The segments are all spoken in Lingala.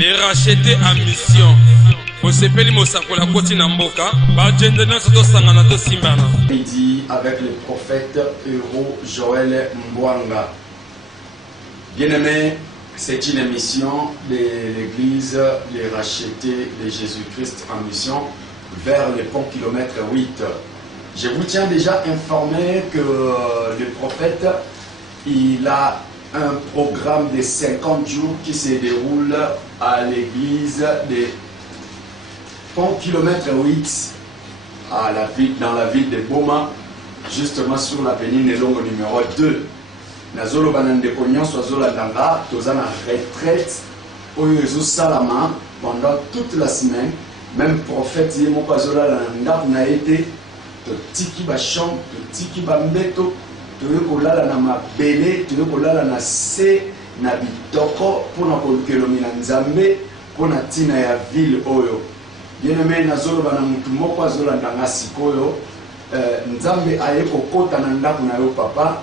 Les racheter en mission. Osepeli Mosakola Koti Namboka. Bajendena Soto Sangana to Simbana. Midi avec le prophète Euro Joël Mbwanga. Bien-aimés, c'est une émission de l'église Les Rachetés de Jésus-Christ en mission vers le pont kilomètre 8. Je vous tiens déjà informé que le prophète, il a un programme de 50 jours qui se déroule à l'église de pont kilomètre 8 à dans la ville de Boma, justement sur la péninsule Nelongo numéro 2. Nazolo banandeko nyonso azolandanga toza na retraite oyo ezosalama pendant toute la semaine. Même prophète ye moko azolalanda na été totiki bachambre totiki bambeto toye kolala na mabele toye kolala na se na bitoko mpona kolukelomi na nzambe mpona ntina ya ville oyo. Bien-aimé, nazoloba na mutu moko azolandanga sikoyo nzambe aye kokota na ndaku na yo papa,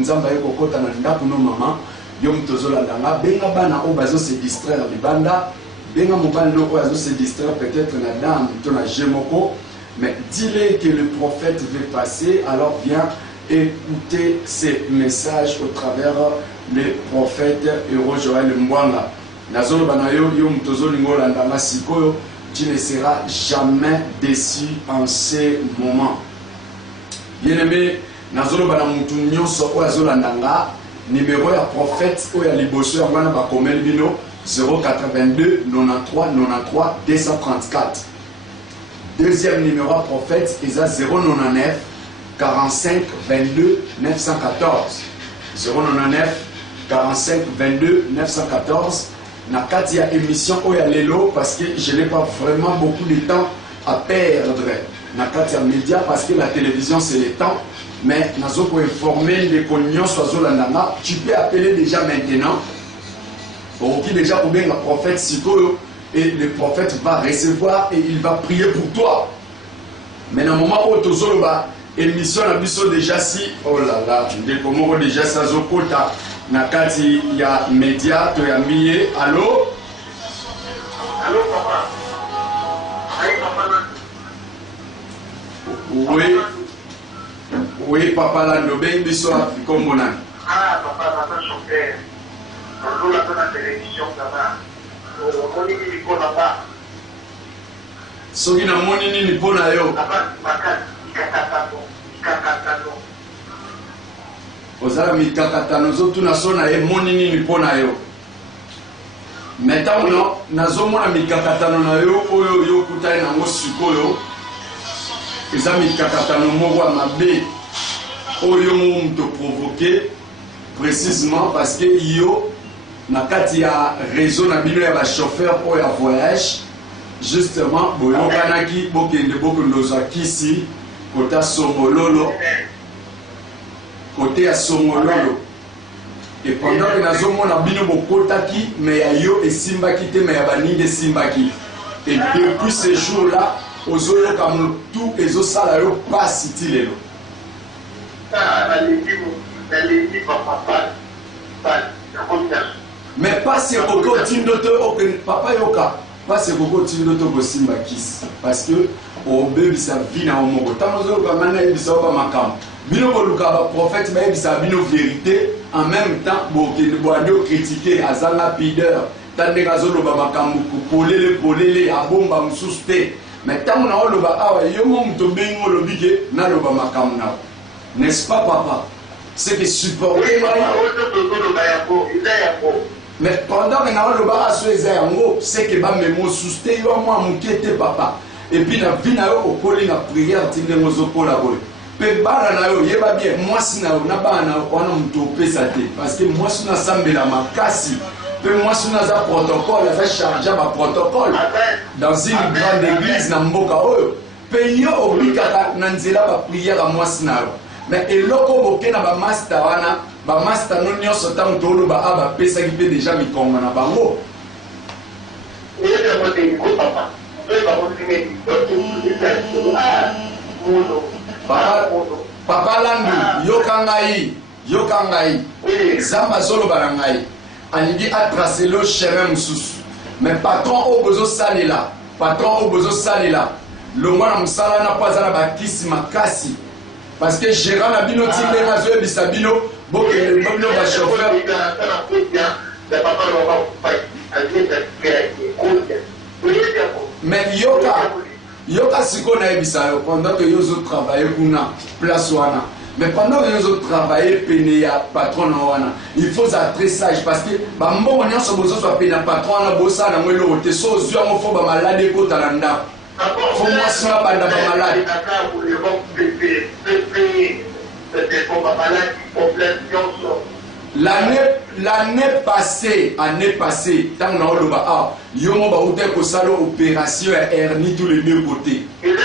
nzambe aye kokota na ndaku no mama, yo mutu azolandanga benga bana oyo bazo se distraire libanda, benga mobali oyo azo se distraire peut-être na dame to na jemoko, mais dis-le que le prophète veut passer, alors viens écouter ces messages au travers le prophète Euro Joël Mbwanga. Nazoloba na yo yo mutu azolingo landanga sikoyo, tu ne seras jamais déçu en ces moments. Bien-aimé, Nazolo Banamutu Nyonso Oazolandanga, numéro ya prophète Oya Liboso Yangwana Bakomel Bino 082 93 93 234. Deuxième numéro à prophète Isa 099 45 22 914. 099 45 22 914. Na kati ya émission Oya Lelo parce que je n'ai pas vraiment beaucoup de temps à perdre na kati ya média parce que la télévision c'est le temps, mais nazo pour informer les cognos soazolandanga, tu peux appeler déjà maintenant pour qui déjà pour bien le prophète Sikoyo et le prophète va recevoir et il va prier pour toi. Mais dans le moment où tozoloba émission na biso déjà si oh là là de comment déjà ça zokota na kati ya média to ya miye. Allô? Allô papa? Aïe papa. Oui. Oui papa Lando ben biso comme bonan. Ah papa papa chanteur. On l'a dans la télévision là-bas. On dit qu'il faut là-bas. Soki na moni nini pona yo? Papa makati kakatato. Ozala mikakatano zotu na sona e moni nini pona yo. Maintenant non nazomona mikakatano na yo oyo yo kutani nango sikoyo. Eza mikakatano moko mabe oyo muto provoquer précisément parce que yo na kati ya réseau na bino ya ba chauffeur oyo ya voyage justement boyokanaki bokende bokondoza kisi kota Songololo côté à Songololo. Et pendant que nazomona bino bokotaki mais ya yo et simbaki te mais ya baninde simbaki. Et depuis ce jour là ozoyo comme tout ezo sala yo passe itilelo. Mais pas si koko tindoto papa yoka pas si koko tindoto ko simba kisi parce que o bebisa vina o moko tamozo ka mana ebisa ba makam bino ko luka ba prophète ba ebisa bino vérité en même temps bo ke bo ado critiquer azanga pideur tande kazolo ba makam ko polele abomba mususte mais tant na oloba awa yo mo muto bengo lobike na loba makam na n'est-ce pas papa c'est que supporter mais pendant que na oloba aso eza yango c'est que ba memo suste yo mo amukete papa et puis la vie na yo okoli na prière tinde mozo kola boy pe bana na yo yeba bien moi si na na bana ona muto pesa te parce que moi si na sambela makasi pe moi si na za protocole za charger ba protocole dans une grande église na mboka oyo pe yo obikaka na nzela ba prière moi si na yo mais eloko boke na ba master wana ba master no nyonso tango tolo ba aba pesa ki pe déjà mi konga na bango. Papa Landu yokangai zamba solo barangai alingi a tracé le chemin mususu Mais patron au besoin salela, patron au besoin salela. Le mois na musala na pas na bakisi makasi. Parce que gérant na bino tinde na zo bisabino, boke le bino ba chauffeur. Mais yoka siko na ebisa pendant que yozo travailler kuna place wana. Mais pendant que yozo travailler pene ya patron wana, il faut être très sage parce que ba mbongo nyonso bozo so pene patron na bossa na mwelo te so zwa mo fo ba malade ko talanda. Faut moi ça banda ba malade. L'année passée, tant on a eu bah yomo ba ute ko salo opération hernie tous les deux côtés. Et là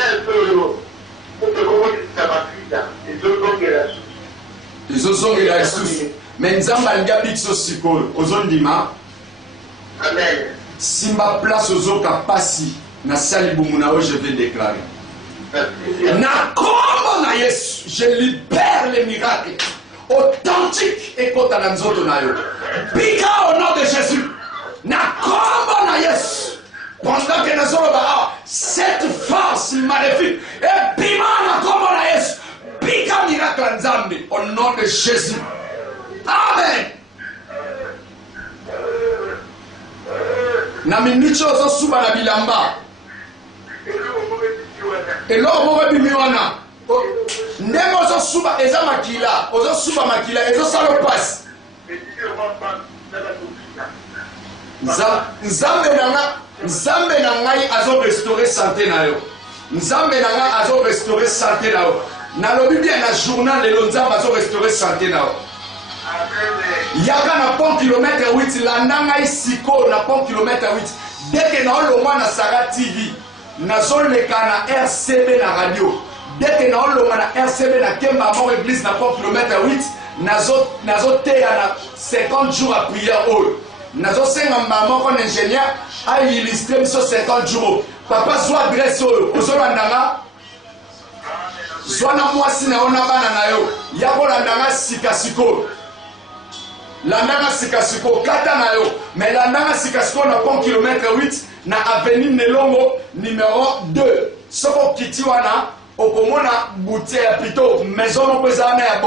les autres sont la source. Mais nzamba ngabi so sikol ozondima. Amen. Simba place aux kapasi na sali bumuna je vais déclarer. Na kombo na Yesu, je libère les miracles authentiques et kota na nzoto na yo. Pika au nom de Jésus. Na kombo na Yesu. Pendant que nous avons cette force maléfique et bima na kombo na Yesu. Pika miracle nzambe au nom de Jésus. Amen. Na minicho zo suba na bilamba. Et là, on va dire ndemo zo suba eza makila, ozo suba makila, ezo salo passe. Nzambe na ngai azo restaurer santé na yo. Nzambe na ngai azo restaurer santé na yo. Na lobi bien na journal le nzambe azo restaurer santé na yo. Yaka na pont kilomètre 8 landa ngai siko na pont kilomètre 8. Dès que na lo mwana Sara TV nazoleka na RCB na radio. Dès que na lo mwana RCB na Kemba Mort église na pont kilomètre 8 nazo teya na 50 jours à prière all. Nazo senga maman comme ingénieur a illustré sur 50 jours. Papa soit adresse ozolandanga zwana mwasi na ona bana na yo yako landanga sikasiko. Landanga sikasiko kata na yo mais landanga sikasiko na pont kilomètre 8 na avenue Nelongo numéro 2 soko kiti wana okomona boutique plutôt maison mopezana ya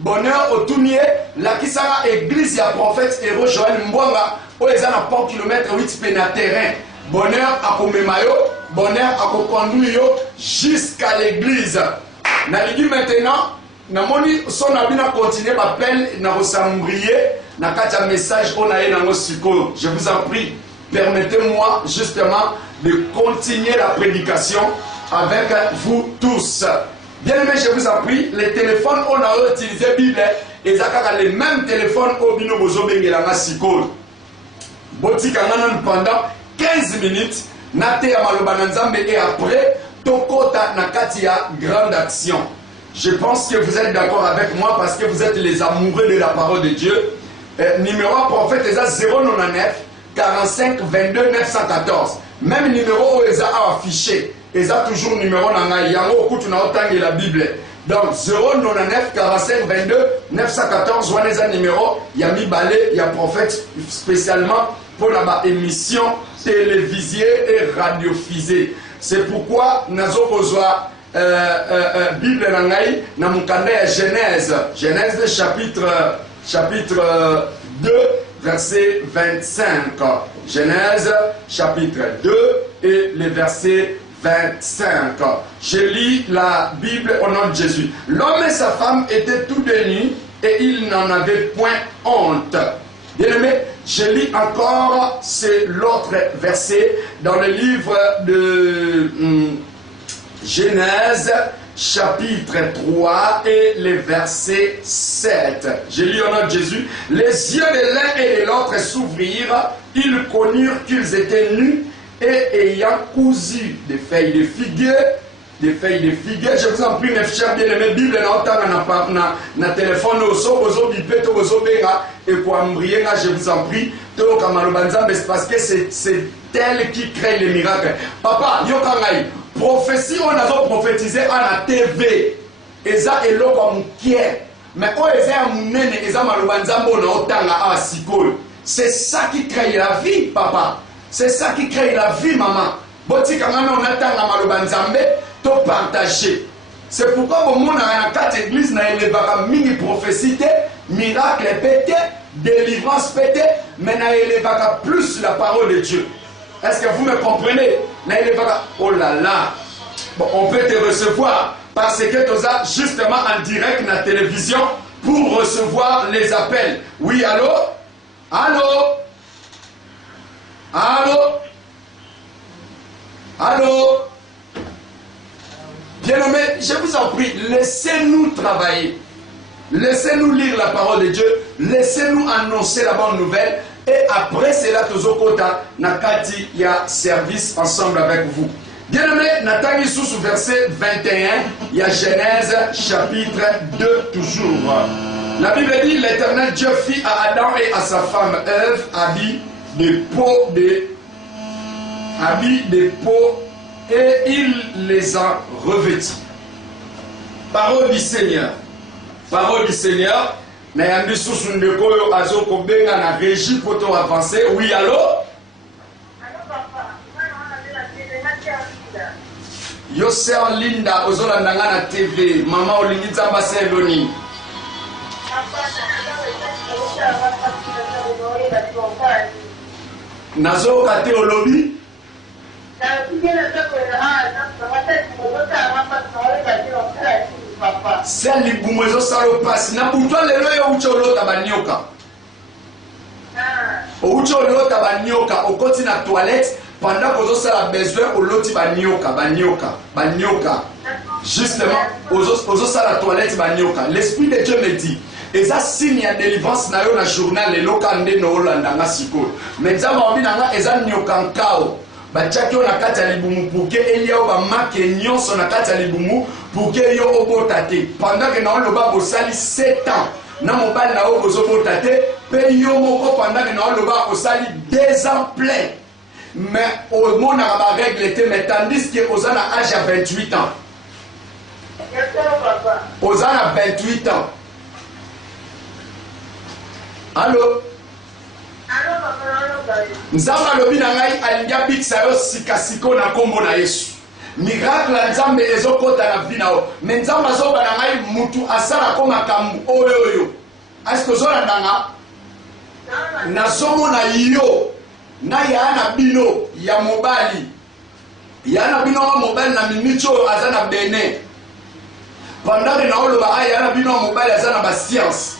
bonheur otunie la kisanga église ya prophète héros Joël Mbwanga o ezana pont kilomètre 8 pena terrain bonheur akomema yo bonheur akokonduire yo jusqu'à l'église na ligi maintenant na moni son abina continuer m'appelle na rosambrier na katia message on a na siko. Je vous en prie, permettez-moi justement de continuer la prédication avec vous tous. Bien aimé, je vous en prie, les téléphones on a utilisé Bible et zakaka les mêmes téléphones au bino bozo bengela siko. Botika ngana pendant 15 minutes na te ya maloba na nzambe et après tokota na katia grande action. Je pense que vous êtes d'accord avec moi parce que vous êtes les amoureux de la parole de Dieu. Numéro prophète est à 099 45 22 914. Même numéro est affiché. Ils ont toujours numéro nanga yango kutu na otangi la Bible. Donc 099 45 22 914 wana numéro ya mibale ya prophète spécialement pour la émission télévisée et radiophysée. C'est pourquoi nazo kozwa Bible nangai na mukanda ya Genèse chapitre 2 verset 25. Genèse chapitre 2 et le verset 25. Je lis la Bible au nom de Jésus. L'homme et sa femme étaient tous nus et ils n'en avaient point honte. Bien aimé, je lis encore l'autre verset dans le livre de Genèse chapitre 3 et le verset 7. Je lis au nom de Jésus. Les yeux de l'un et de l'autre s'ouvrirent, ils connurent qu'ils étaient nus et ayant cousu des feuilles de figuier, je vous en prie mes chers bien-aimés, Bible na téléphone ozo bipeto ozo benga et pour embrier je vous en prie to kamalobanzambe parce que c'est elle qui crée les miracles. Papa yokangai prophétie on a prophétisé à la TV eza eloko mukie mais o eza munene eza malobanzambo na otanga a sikol. C'est ça qui crée la vie, papa. C'est ça qui crée la vie, maman. Boti quand même on attend la maloba nzambe, to partager. C'est pourquoi au monde a 4 églises na élevaka mini prophétie, miracle pété, délivrance pété, mais na élevaka plus la parole de Dieu. Est-ce que vous me comprenez? Na élevaka, oh là là. Bon, on peut te recevoir parce que tu as justement en direct na télévision pour recevoir les appels. Oui, allô? Allô? Allô? Allô? Bien-aimés, je vous en prie, laissez-nous travailler. Laissez-nous lire la parole de Dieu. Laissez-nous annoncer la bonne nouvelle. Et après cela, Tozokota, Nakati, il y a service ensemble avec vous. Bien-aimés, Nathalie sous verset 21, il y a Genèse chapitre 2 toujours. La Bible dit, l'Éternel Dieu fit à Adam et à sa femme Ève habits de peau et il les a revêtis. Parole du Seigneur. Parole du Seigneur. Nayambi sous une décolle à Zokobenga na régie pour te avancer. Oui, allô? Yo sœur Linda, ozola ndanga na TV. Maman olingi nzamba seloni. Nazo kate olobi. C'est libumwezo salo passe. Na butwa lelo yo ucholo tabanyoka. Ucholo tabanyoka okoti na toilette pendant que vous avez besoin au loti banyoka. Justement, aux la toilette banyoka. L'esprit de Dieu me dit. Et ça signe ya délivrance na yo na journal le lokande no Holanda nga siko. Mais ça m'a envie na eza nyoka nkao. Bachaki yo na kati ya libumu pour que elia ba make nyonso na kati ya libumu pour que yo obotate. Pendant que na on loba bosali 7 ans. Na mobile na o bozobota te pe yo moko pendant que na on loba osali 2 ans plein. Mais au monde a la règle était mais tandis que aux à âge à 28 ans. Aux à 28 ans. Allô? Nzamba lobi na ngai alingia bikisa yo sikasiko na kombo na Yesu. Miracle na Nzambe ezokota na vie na yo. Mais Nzamba zoba na ngai mutu asala ko makambu oyo. Est-ce que zola ndanga? Na somo na yo. Na yana bino ya mobali. Yana bino wa mobali na minicho azana bene. Pendant que na oloba yana bino wa mobali azana ba science.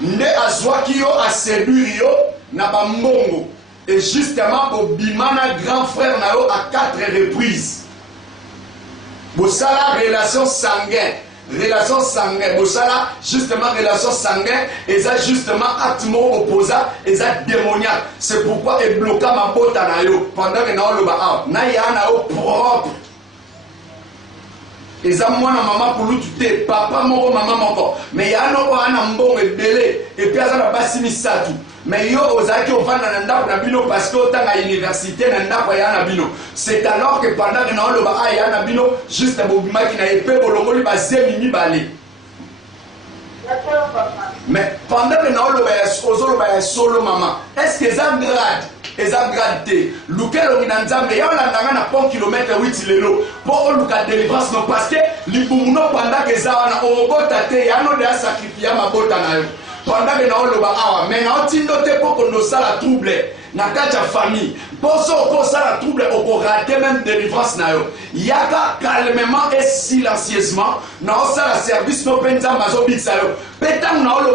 Nde azwaki yo a séduire yo na ba mbongo. Et justement au bimana grand frère na yo à 4 reprises. Bosala relation sanguine. Relation sanguine. Bosala justement relation sanguine. Et ça justement acte opposant. Et ça démoniaque. C'est pourquoi il bloqua ma botte na yo. Pendant que na yo loba na ya na yo propre. Et ça moi na maman pour l'outil. Papa moko maman moko. Mais ya no ana mbongo ebele. Et puis ça na basi misatu. Mais yo ozaki ofanda na ndako na bino parce que otanga université na ndako ya na bino. C'est alors que pendant que na oloba ya na bino juste bobima ki na epé bolongoli ba zemi mibale. Mais pendant que na oloba ya ozoloba ya solo maman, est-ce que ça grade? Eza grade te. Lukelo ngina nzambe ya olandanga na pont kilomètre 8 lelo. Pour oluka délivrance no parce que libumuno pendant que za wana obota te ya no de sacrifier mabota na yo. Pendant que nous avons awa, mais nous avons pour que nous la trouble, na kata famille. Pour ça, on la trouble, on rater même délivrance na yo. Yaka calmement et silencieusement, nous avons la service no penza mazo bitsa yo. Pétan nous avons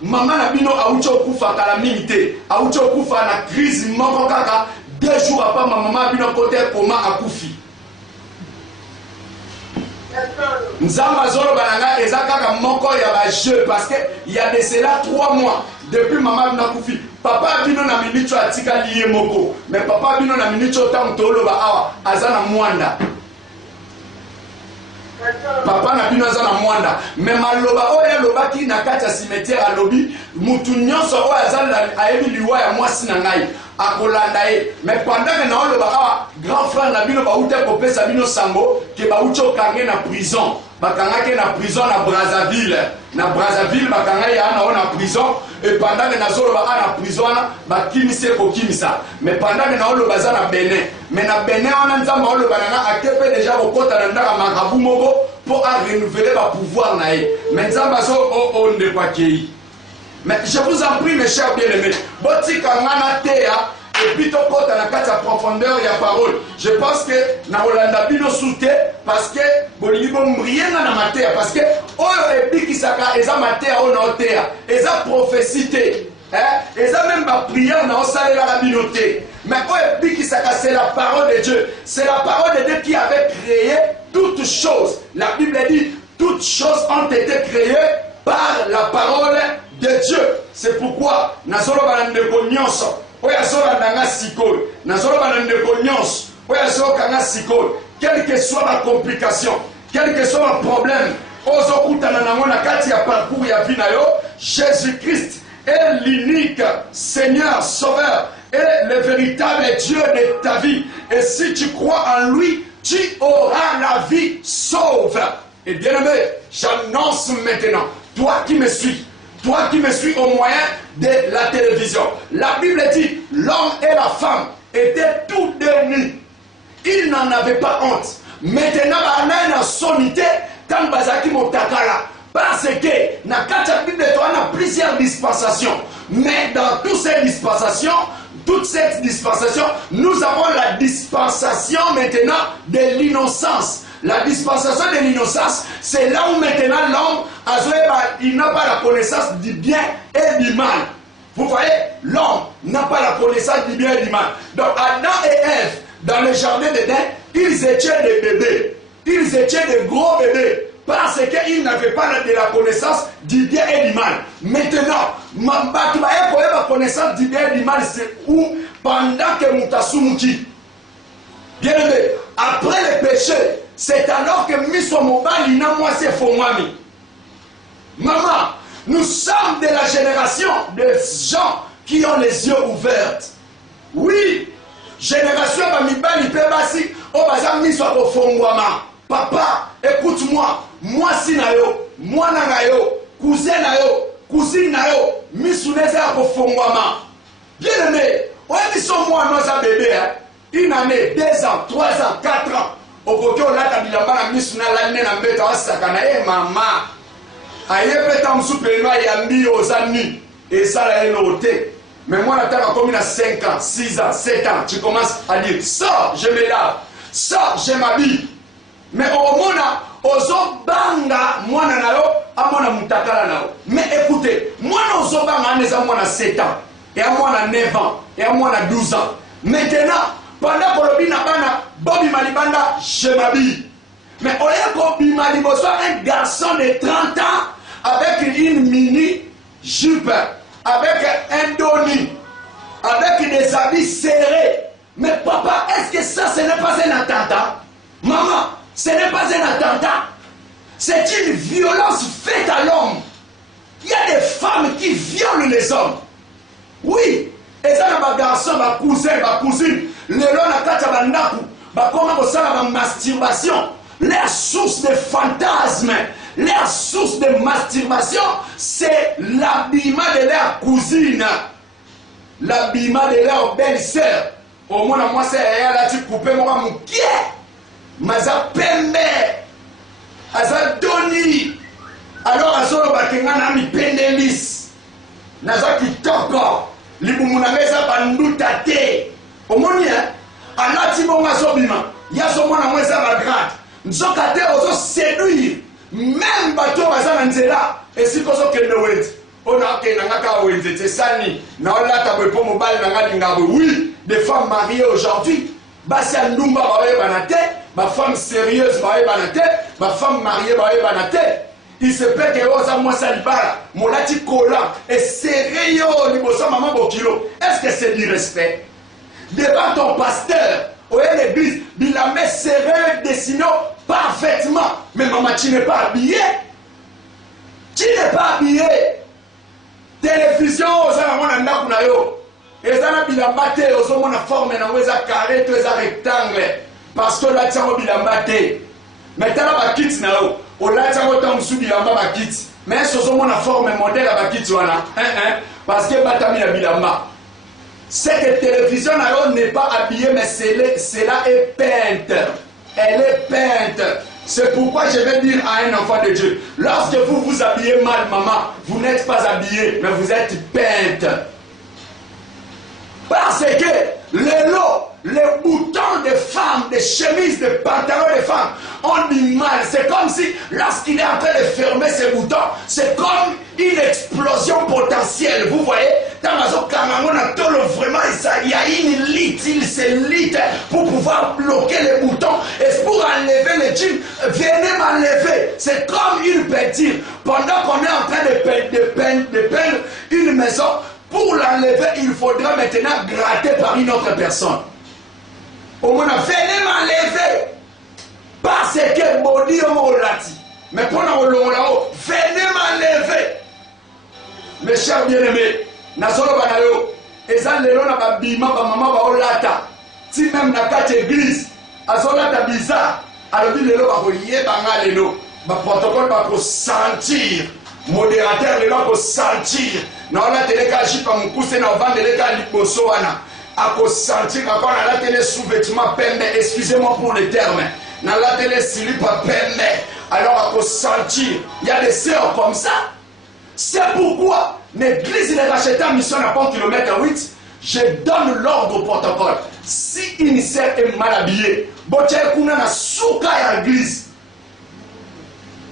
maman na bino aucho kufa calamité, aucho kufa na crise moko kaka 2 jours après maman bino côté comment akufi. Nzamba zolo bananga ezakaka moko ya ba jeu parce que il y a de cela 3 mois depuis maman na kufi papa bino na minicho atika lié moko mais papa bino na minicho tantolo ba awa azana mwanda papa na bino azana mwanda mais maloba oya lobaki na kati ya cimetière alobi mutu nyonso oya azana ayebi liwa ya mwasi na ngai akolanda ye mais pendant que na oloba awa grand frère na bino ba uta kopesa bino sango ke ba ucho kange na prison bakangaki na prison na Brazzaville. Na Brazzaville bakangaki ana na prison et pendant que nazolo ba na prison ba kimise ko kimisa. Mais pendant que na olo baza na Benin. Mais na Benin on nzamba olo banana akepe déjà ko kota na ndaka makabu moko pour renouveler ba pouvoir na ye. Mais nzamba so o nde kwa kei. Mais je vous en prie mes chers bien-aimés, boti kangana teya et puis to kota na kati ya profondeur ya parole. Je pense que na Rolanda bino soute parce que bolingi bo mbrienga na mateya parce que oyo ebikisaka eza mateya o na oteya eza prophétie eza même ba prière na osalela la binote. Mais oyo ebikisaka c'est la parole de Dieu. C'est la parole de Dieu qui avait créé toutes choses. La Bible dit toutes choses ont été créées par la parole de Dieu. C'est pourquoi nazolo banandeko nyonso oya zola ndanga sikol nazolo banandeko nyonso oya zoka sikol, quelle que soit la complication, quel que soit le problème ozokutana nango na kati ya parcours ya vie na yo, Jésus-Christ est l'unique Seigneur Sauveur et le véritable Dieu de ta vie. Et si tu crois en lui, tu auras la vie sauve. Et bien aimé, j'annonce maintenant, toi qui me suis au moyen de la télévision. La Bible dit, l'homme et la femme étaient tous deux nus. Ils n'en avaient pas honte. Maintenant, il y a une sonité quand Bazaki Motakala. Parce que dans la Bible, on a plusieurs dispensations. Mais dans toutes ces dispensations, nous avons la dispensation maintenant de l'innocence. La dispensation de l'innocence, c'est là où maintenant l'homme, il n'a pas la connaissance du bien et du mal. Vous voyez, l'homme n'a pas la connaissance du bien et du mal. Donc Adam et Ève, dans le jardin d'Éden, ils étaient des bébés. Ils étaient des gros bébés. Parce qu'ils n'avaient pas de la connaissance du bien et du mal. Maintenant, la connaissance du bien et du mal, c'est où pendant que Moutasumuki. Bien aimé, après le péché, c'est alors que Miso Mobali n'a moi c'est Fomami. Maman, nous sommes de la génération de gens qui ont les yeux ouverts. Oui, génération Bamibali Pebasi, Obaza Miso Fomwama. Papa, écoute-moi, moi si nayo, moi nangayo, cousin nayo, cousine nayo, Misuneza Fomwama. Bien aimé, ouais, ils sont moi, nos bébés, une année, 2 ans, 3 ans, 4 ans. Okoki olata bilamba na misu na lane na mbeta wasaka na ye mama ayepeta musupeno ayambi ozani esala ye lote. Mais moi nataka komi na 5 ans, 6 ans, 7 ans, tu commences à dire ça je me lave, ça je m'habille. Mais omona ozobanga mwana na yo amona mutakala na yo. Mais écoutez, mwana ozobanga aneza mwana 7 ans et à mwana 9 ans et à mwana 12 ans. Maintenant pendant que le bana Bobby Malibanda, je m'habille. Mais au lieu que Bobby soit un garçon de 30 ans avec une mini jupe, avec un doni, avec des habits serrés. Mais papa, est-ce que ça, ce n'est pas un attentat? Maman, ce n'est pas un attentat. C'est une violence faite à l'homme. Il y a des femmes qui violent les hommes. Oui. Et ça, les garçons, les cousins, les cousines, les masturbation, leur source de fantasme, leur source de masturbation, c'est l'habillement de leur cousine, l'habillement de leur belle-sœur. Au moins, moi, c'est là, tu coupes moi mon pied, maza pembe, aza doni, alors azolo bakengana mi pendelis, naza kitoko. Libumunameza banduta te. Omoni alati bonga sobima. Yaso mwana mweza ba grade. Nzoka te ozo séduire. Même bato bazana nzela esiko zo kende wenti. Ona ke nangaka wenti te sani. Na olata bopo mobile nanga lingabo. Oui, des femmes mariées aujourd'hui. Basi ndumba bawe banate, ma femme sérieuse bawe banate, ma femme mariée bawe banate. Il se peut que osa moi salibara, molati kola et sérieux libosa maman bokilo. Est-ce que c'est du respect? Devant ton pasteur, au l'église, il la met sérieux dessiné parfaitement. Mais maman, tu n'es pas habillé. Tu n'es pas habillé. Télévision, osa mona ndakuna yo. Ezana bilamba te, osa mona forme na weza carré, to eza rectangle. Parce que là tiens bilamba te. Maintenant ba kit na yo. olata autant soubi lamba bakiti mais sozo mona forme modèle à bakiti wana parce que batami ya bilamba cette télévision n'est pas habillée mais cela est peinte, elle est peinte. C'est pourquoi je vais dire à un enfant de Dieu, lorsque vous vous habillez mal, maman, vous n'êtes pas habillé, mais vous êtes peinte. Parce que les boutons des femmes, des chemises, des pantalons des femmes ont du mal. C'est comme si, lorsqu'il est en train de fermer ses boutons, c'est comme une explosion potentielle. Vous voyez, dans vraiment, il y a une litte, il se litte pour pouvoir bloquer les boutons. Et pour enlever les jeans, venez m'enlever. C'est comme une peinture. Pendant qu'on est en train de peindre une maison, pour l'enlever, il faudra maintenant gratter par une autre personne. Au moins, venez m'enlever. Parce que body lati. Mais pendant que venez m'enlever. Mes chers bien-aimés, Nazolo Banayo, Ezan Lelo na babima ba mama ba olata. Si même na kati église, azolata bizarre, alors dit Lelo ba koye banga lelo, ba protocole ba ko sentir. Modérateur les gens sentir na la télé ka jipa mukuse na vendre les gars liboso wana a sentir quand on a la télé sous-vêtement pembe, excusez-moi pour le terme, na la télé slip pembe, alors à sentir il y a des sœurs comme ça. C'est pourquoi l'église est rachetée en mission à pont kilomètre 8. Je donne l'ordre au protocole. Si une sœur est mal habillée, botia kuna na souka ya l'église.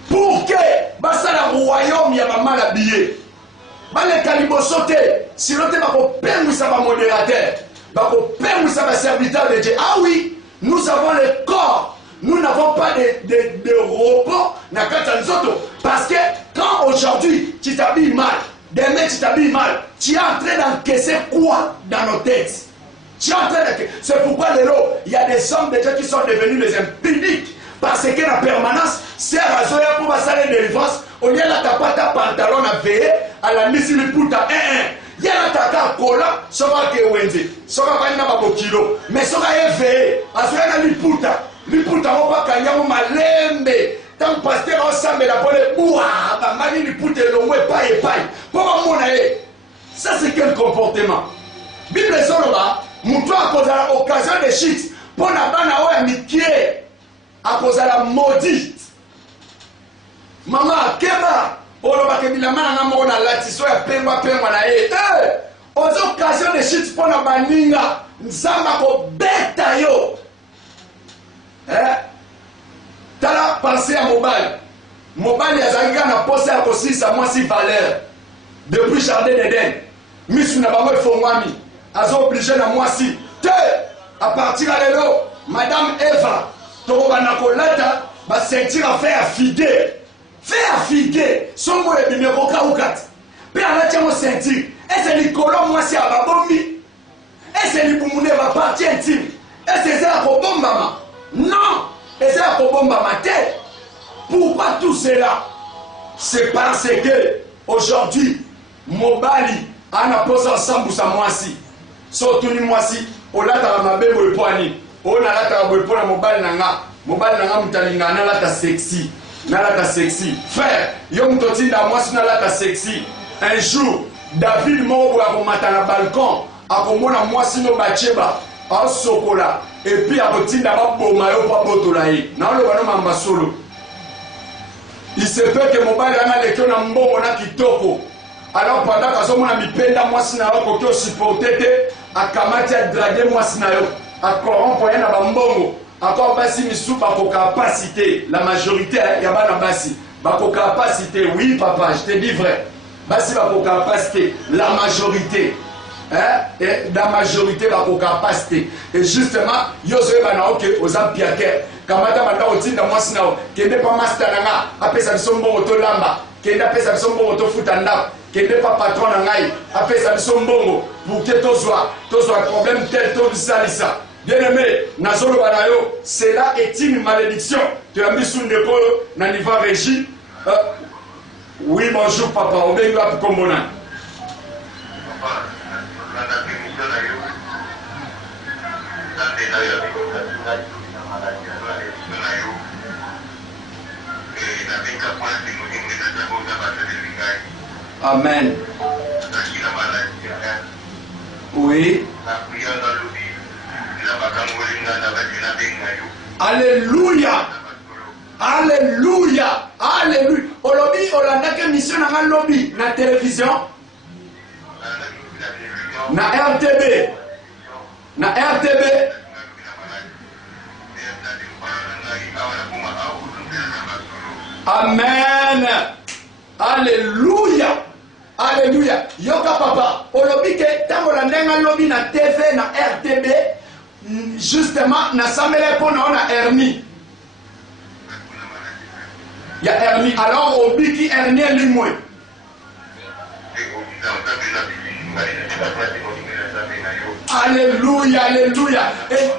Pour que basala royaume ya mal habillé. Bale kalibosote, si l'on te va permettre à modérateur, va permettre à serviteur de Dieu. Ah oui, nous avons le corps. Nous n'avons pas de repos na kata nzoto. Parce que quand aujourd'hui tu t'habilles mal, demain tu t'habilles mal, tu es en train d'encaisser quoi dans nos têtes? Tu es en train d'encaisser. C'est pourquoi il y a des hommes de Dieu qui sont devenus les impudiques. Parce que la permanence, c'est à Zoya pour passer les délivrances. On y a la tapata pantalon à veiller, à la mise de puta. Il y a la tata cola, ça va que Wendy. Ça va pas y kilo. Mais ça va y veiller. À ce moment-là, l'ipputa. L'ipputa, on va pas y malembe. Tant que pasteur ensemble, la bonne ouah, bah, mani l'ipputa, l'on va pas et pas. Comment mon aïe? Ça, c'est quel comportement? Bible est sur là, mouton à cause de l'occasion de shit. Pour la banane, on a mis qui est. À cause de la maudite. Maman, Keba, Oloba Kebilama, on a la tiso ya pengwa na e. Aux occasions de shit pour la baninga, Nzamba ko beta yo. Tala pensé à mobile. Mobile ya zanga na posé à kosi sa moi si valeur. Depuis jardin d'Éden. Misu na bango fongwami. Azo obligé na moi si. À partir de là, Madame Eva. Toko banakolata ba sentir à faire figuer. Faire figuer. Son mot est bien koka ukat. Pe alatia mo sentir. Et c'est Nicolas moi si ababombi. Et c'est libumune ba partie intime. Et c'est ça ko bomba. Non, et c'est ça ko bomba ma tête. Pourquoi tout cela? C'est parce que aujourd'hui Mobali ana posé ensemble sa moisi. Surtout ni moisi, olata mabe bo poani. On a la pour la mobile nanga mutalinga na la sexy frère yom toti na moi na la sexy. Un jour David mo a komata na balcon akomona moi sino bacheba a sokola et puis a kotinda ba boma yo pa botola yi na lo bana mamba solo. Il se peut que mobile ana lekio na mbongo na kitoko. Alors pendant que so mona mipenda moi sina ko to supporter a kamati a draguer moi sina yo. À corrompre na bambongo encore basi misuba ko capacité la majorité ya bana basi ba ko capacité. Oui papa, je te dis vrai, basi ba ko capacité la majorité et la majorité ba ko capacité. Et justement yozo bana OK aux ampiaker kamata mata otinda mwasi nao kende pa master nanga apesa bisombo to lamba kende apesa bisombo to futanda kende pa patron na ngai apesa bisombo pour que tozwa problème tel to salisa. Bien-aimé, Nazolo Banayo, cela est une malédiction. Tu as mis sous le pôle, Naniva Régie. Oui, bonjour papa, on est là pour Kombona. Amen. Oui. Alléluia. Alléluia. Alléluia. Olobi, Olandake mission na lobby na télévision. Na RTB. Na RTB. Amen. Alléluia. Alléluia. Yoka papa. Olobi ke tango la ndenga lobby na TV na RTB. Justement na samele po na hernie. Il y a hernie. Alors au biki hernie lui-même. Alléluia, alléluia. Et...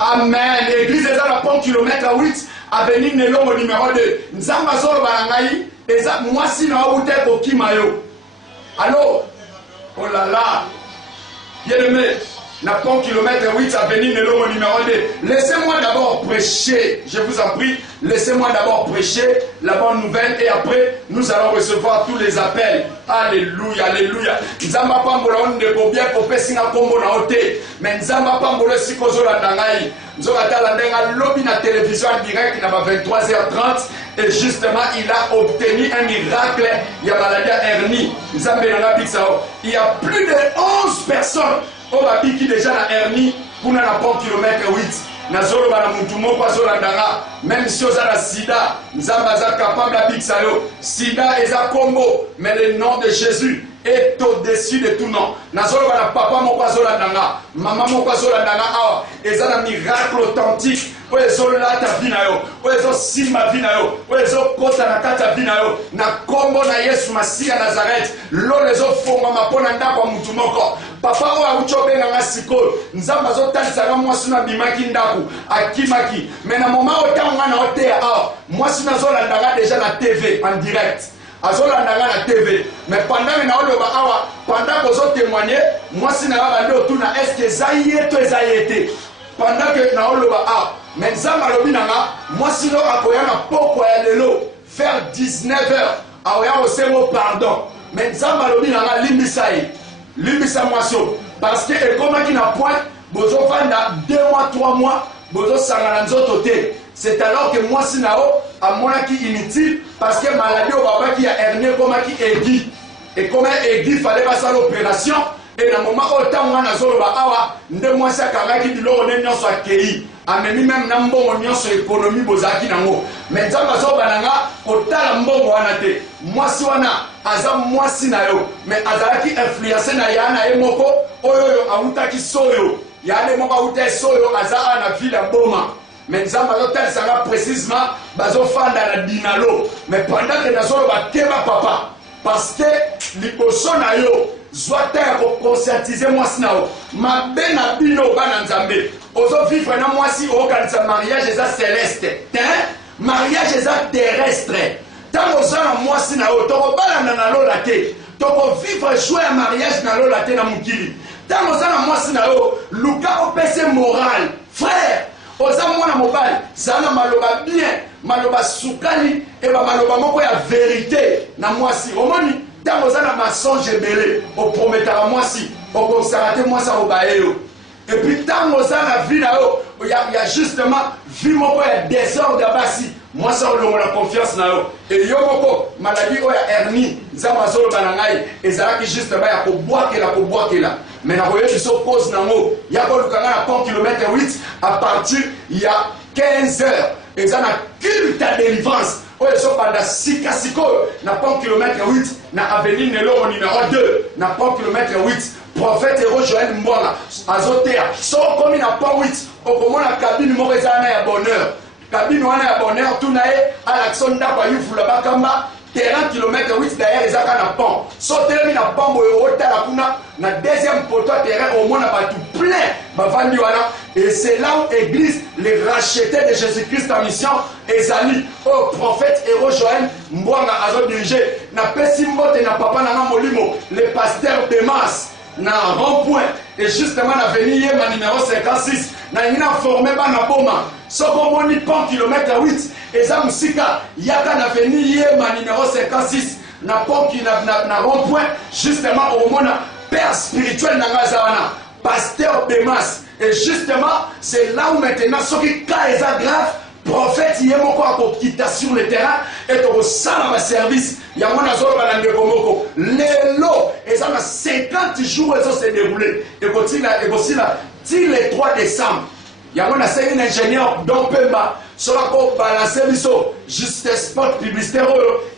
Amen. L'église est à la pont kilomètre 8, avenue Nelongo numéro 2. Nzamba zolo barangai, et ça, moi si na oute ko kimayo. Allô? Oh là là. Bien-aimé. Na pont kilomètre 8, avenue Nelongo numéro 2. Laissez-moi d'abord prêcher, je vous en prie, laissez-moi d'abord prêcher la bonne nouvelle et après nous allons recevoir tous les appels. Alléluia, alléluia. Nzamba pambola on de bobia kopé singa kombo na oté. Mais nzamba pambola sikozo la ndangai. Nzoka tala ndenga lobby na télévision en direct na 23h30 et justement il a obtenu un miracle. Il y a maladie hernie. Nzamba na bixao. Il y a plus de 11 personnes au babi qui déjà na hernie pour na pont kilomètre 8. Nazolo bana mutu moko azolandanga même si oza na sida nzamba za capable abikisa yo sida eza kombo mais le nom de Jésus est au-dessus de tout nom. Nazolo bana papa moko azolandanga mama moko azolandanga awa eza na miracle authentique oyo ezolata vi na yo oyo ezosimba vi na yo oyo ezokota na kati ya vi na yo na kombo na Yesu Masiya Nazareth lolo ezofongwama mpo na ndako ya mutu moko papa oyo awuti obenganga sikoyo nzambe azotalisaka mwasi na bimaki ndako akimaki me na moma oyo ntango nga na oteya awa mwasi nazolandanga deja na TV en direct azolandanga na TV mais pendant na oloba awa pendant kozotémoigner mwasi na yo bandi otuna eske eza ye to eza ye te pendant que na oloba awa mais nzambe alobi nanga mwasi no akoya na pokwa ya lelo vers 19h aoya kosengo pardon mais nzambe alobi nanga limbisa ye limbisa mwasi oyo parce que ekomaki na point bozofanda 2 mois 3 mois bozosangana nzoto te. C'est alors que mwasi na yo amonaki inutile parce que maladie oyo babaki ya hernie ekomaki aigu et comme aigu fallait basala opération et na moment oyo ntango wana azoloba awa nde mwasi akangaki biloko nde nyonso akei amemi meme na mbongo nyonso ekonomi bozalaki nango mais nzambe azoba nanga kotala mbongo wana te mwasi wana aza mwasi na yo mais azalaki influence na ya na ye moko oyo awutaki soyo ya nde moko awuta soyo aza awa na ville ya boma mais nzambe azotalisanga précisement bazofanda na dinalo mais pendant que nazoloba keba papa parce que liboso na yo zwa ta ya koconscientize mwasi na yo mabe na bino bana nzambe ozovivre na mwasi okanisa mariage eza céleste te mariage eza terrestre ntango oza na mwasi na yo tokobalana na lola te tokovivre joie ya mariage na lola te na mokili ntango oza na mwasi na yo luka opese moral frère oza mwana mobali zala na maloba bien maloba sukali eba maloba moko ya vérité na mwasi omoni ntango oza na mensonge ebele oprometaka mwasi okosaka te mwasi akobaye yo epuis ntango oza na vie na yo ya justement vie moko ya désordre ya basi mwasi akolongola confiance na yo e yo moko maladi oyo ya hernie nzambe azoloba na ngai ezalaki justement ya kobwakela mais nakoyebi biso cause nango ya koluka ngai na pont kilomètre 8 à partir ya 15h eza na culte ya délivrance oyo ezobanda sikasikoyo na pont kilomètre 8 na avenue Nelongo numéro 2 na pont kilomètre 8 prophète Héros Joël Mbwanga azoteya so okomi na pont 8 okomona kabine moko eza wana ya bonheur kabine wana ya bonheur tuna ye alakison ndako ayufula bakamba terrain kilomètre 8 d'ailleurs ezaka na pont so telemi na pont boyo otala kuna na deuxième poteau terrain omona batu plein bavandi wana et c'est là où église les rachetés de Jésus-Christ en mission ezali au prophète Héros Joël Mbwanga azodirige na pesi mbote na papa nanga molimo le pasteur Demas na rond-point et justement na veni yema numéro 56 na ina formé bana boma Sokomoni pont kilomètre 8 eza musika yaka na veni Yema numéro 56 na pont qui na rond-point justement au monde père spirituel Nangazana pasteur Bemas et justement c'est là où maintenant ce qui cas est grave prophète Yemoko a quitté sur le terrain et au sein de service Yamona Zoro Banandegomoko Lelo et ça 50 jours ils se déroulé et aussi là le 3 décembre Yamona c'est un ingénieur d'Ompemba sur la côte balancer biso juste spot publicitaire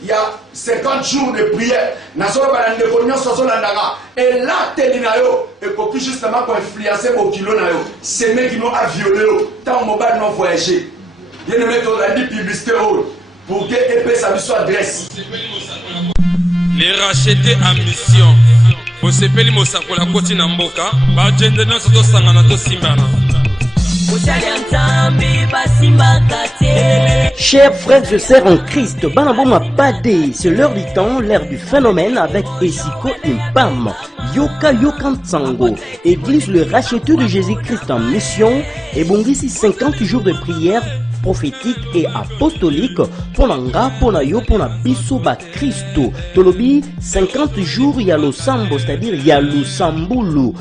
il y a 50 jours de prière Nazoro Banandegomio Sozolandara et là telinayo et pour justement pour influencer au kilo nayo c'est mecs qui n'ont à violer tant mobile non voyager. Il y a des publicités pour que l'épée soit adresse. Les racheter en mission. Pour se payer mon sac pour la côte Namboka, Bajende non soto sangana to simbana. Chers frères et sœurs en Christ, Banaboma Padé, c'est l'heure du temps, l'heure du phénomène avec Esiko Impam, Yoka Yokansango, Église le racheteur de Jésus-Christ en mission, et bon ici 50 jours de prière prophétique et apostolique pour Nanga, pour Nayo, pour Nabiso ba Christo. Tolobi 50 jours il y a le sambo, c'est-à-dire il y a le sambulu.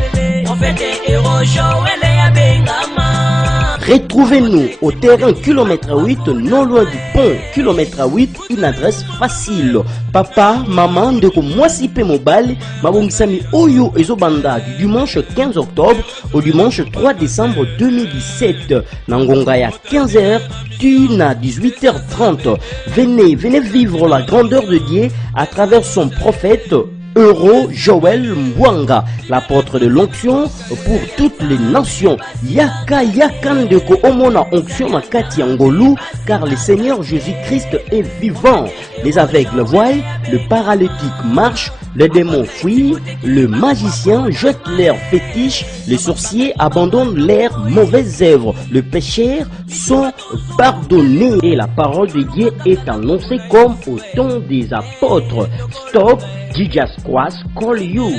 Retrouvez-nous au terrain kilomètre 8, non loin du pont kilomètre 8, une adresse facile. Papa, maman, de moi si pe mobile, mabongisami Oyo Ezobanda du dimanche 15 octobre au dimanche 3 décembre 2017. Nangonga ya 15h, Tune à 18h30. Venez vivre la grandeur de Dieu à travers son prophète Euro Joël Mwanga, l'apôtre de l'onction pour toutes les nations. Yaka Yakandeko Omona onction Makati Angolou, car le Seigneur Jésus-Christ est vivant. Les aveugles voient, le paralytique marche, les démons fuient, le magicien jette leurs fétiches, les sorciers abandonnent leurs mauvaises œuvres, les pécheurs sont pardonnés et la parole de Dieu est annoncée comme au temps des apôtres. Stop, Jesus Christ call you.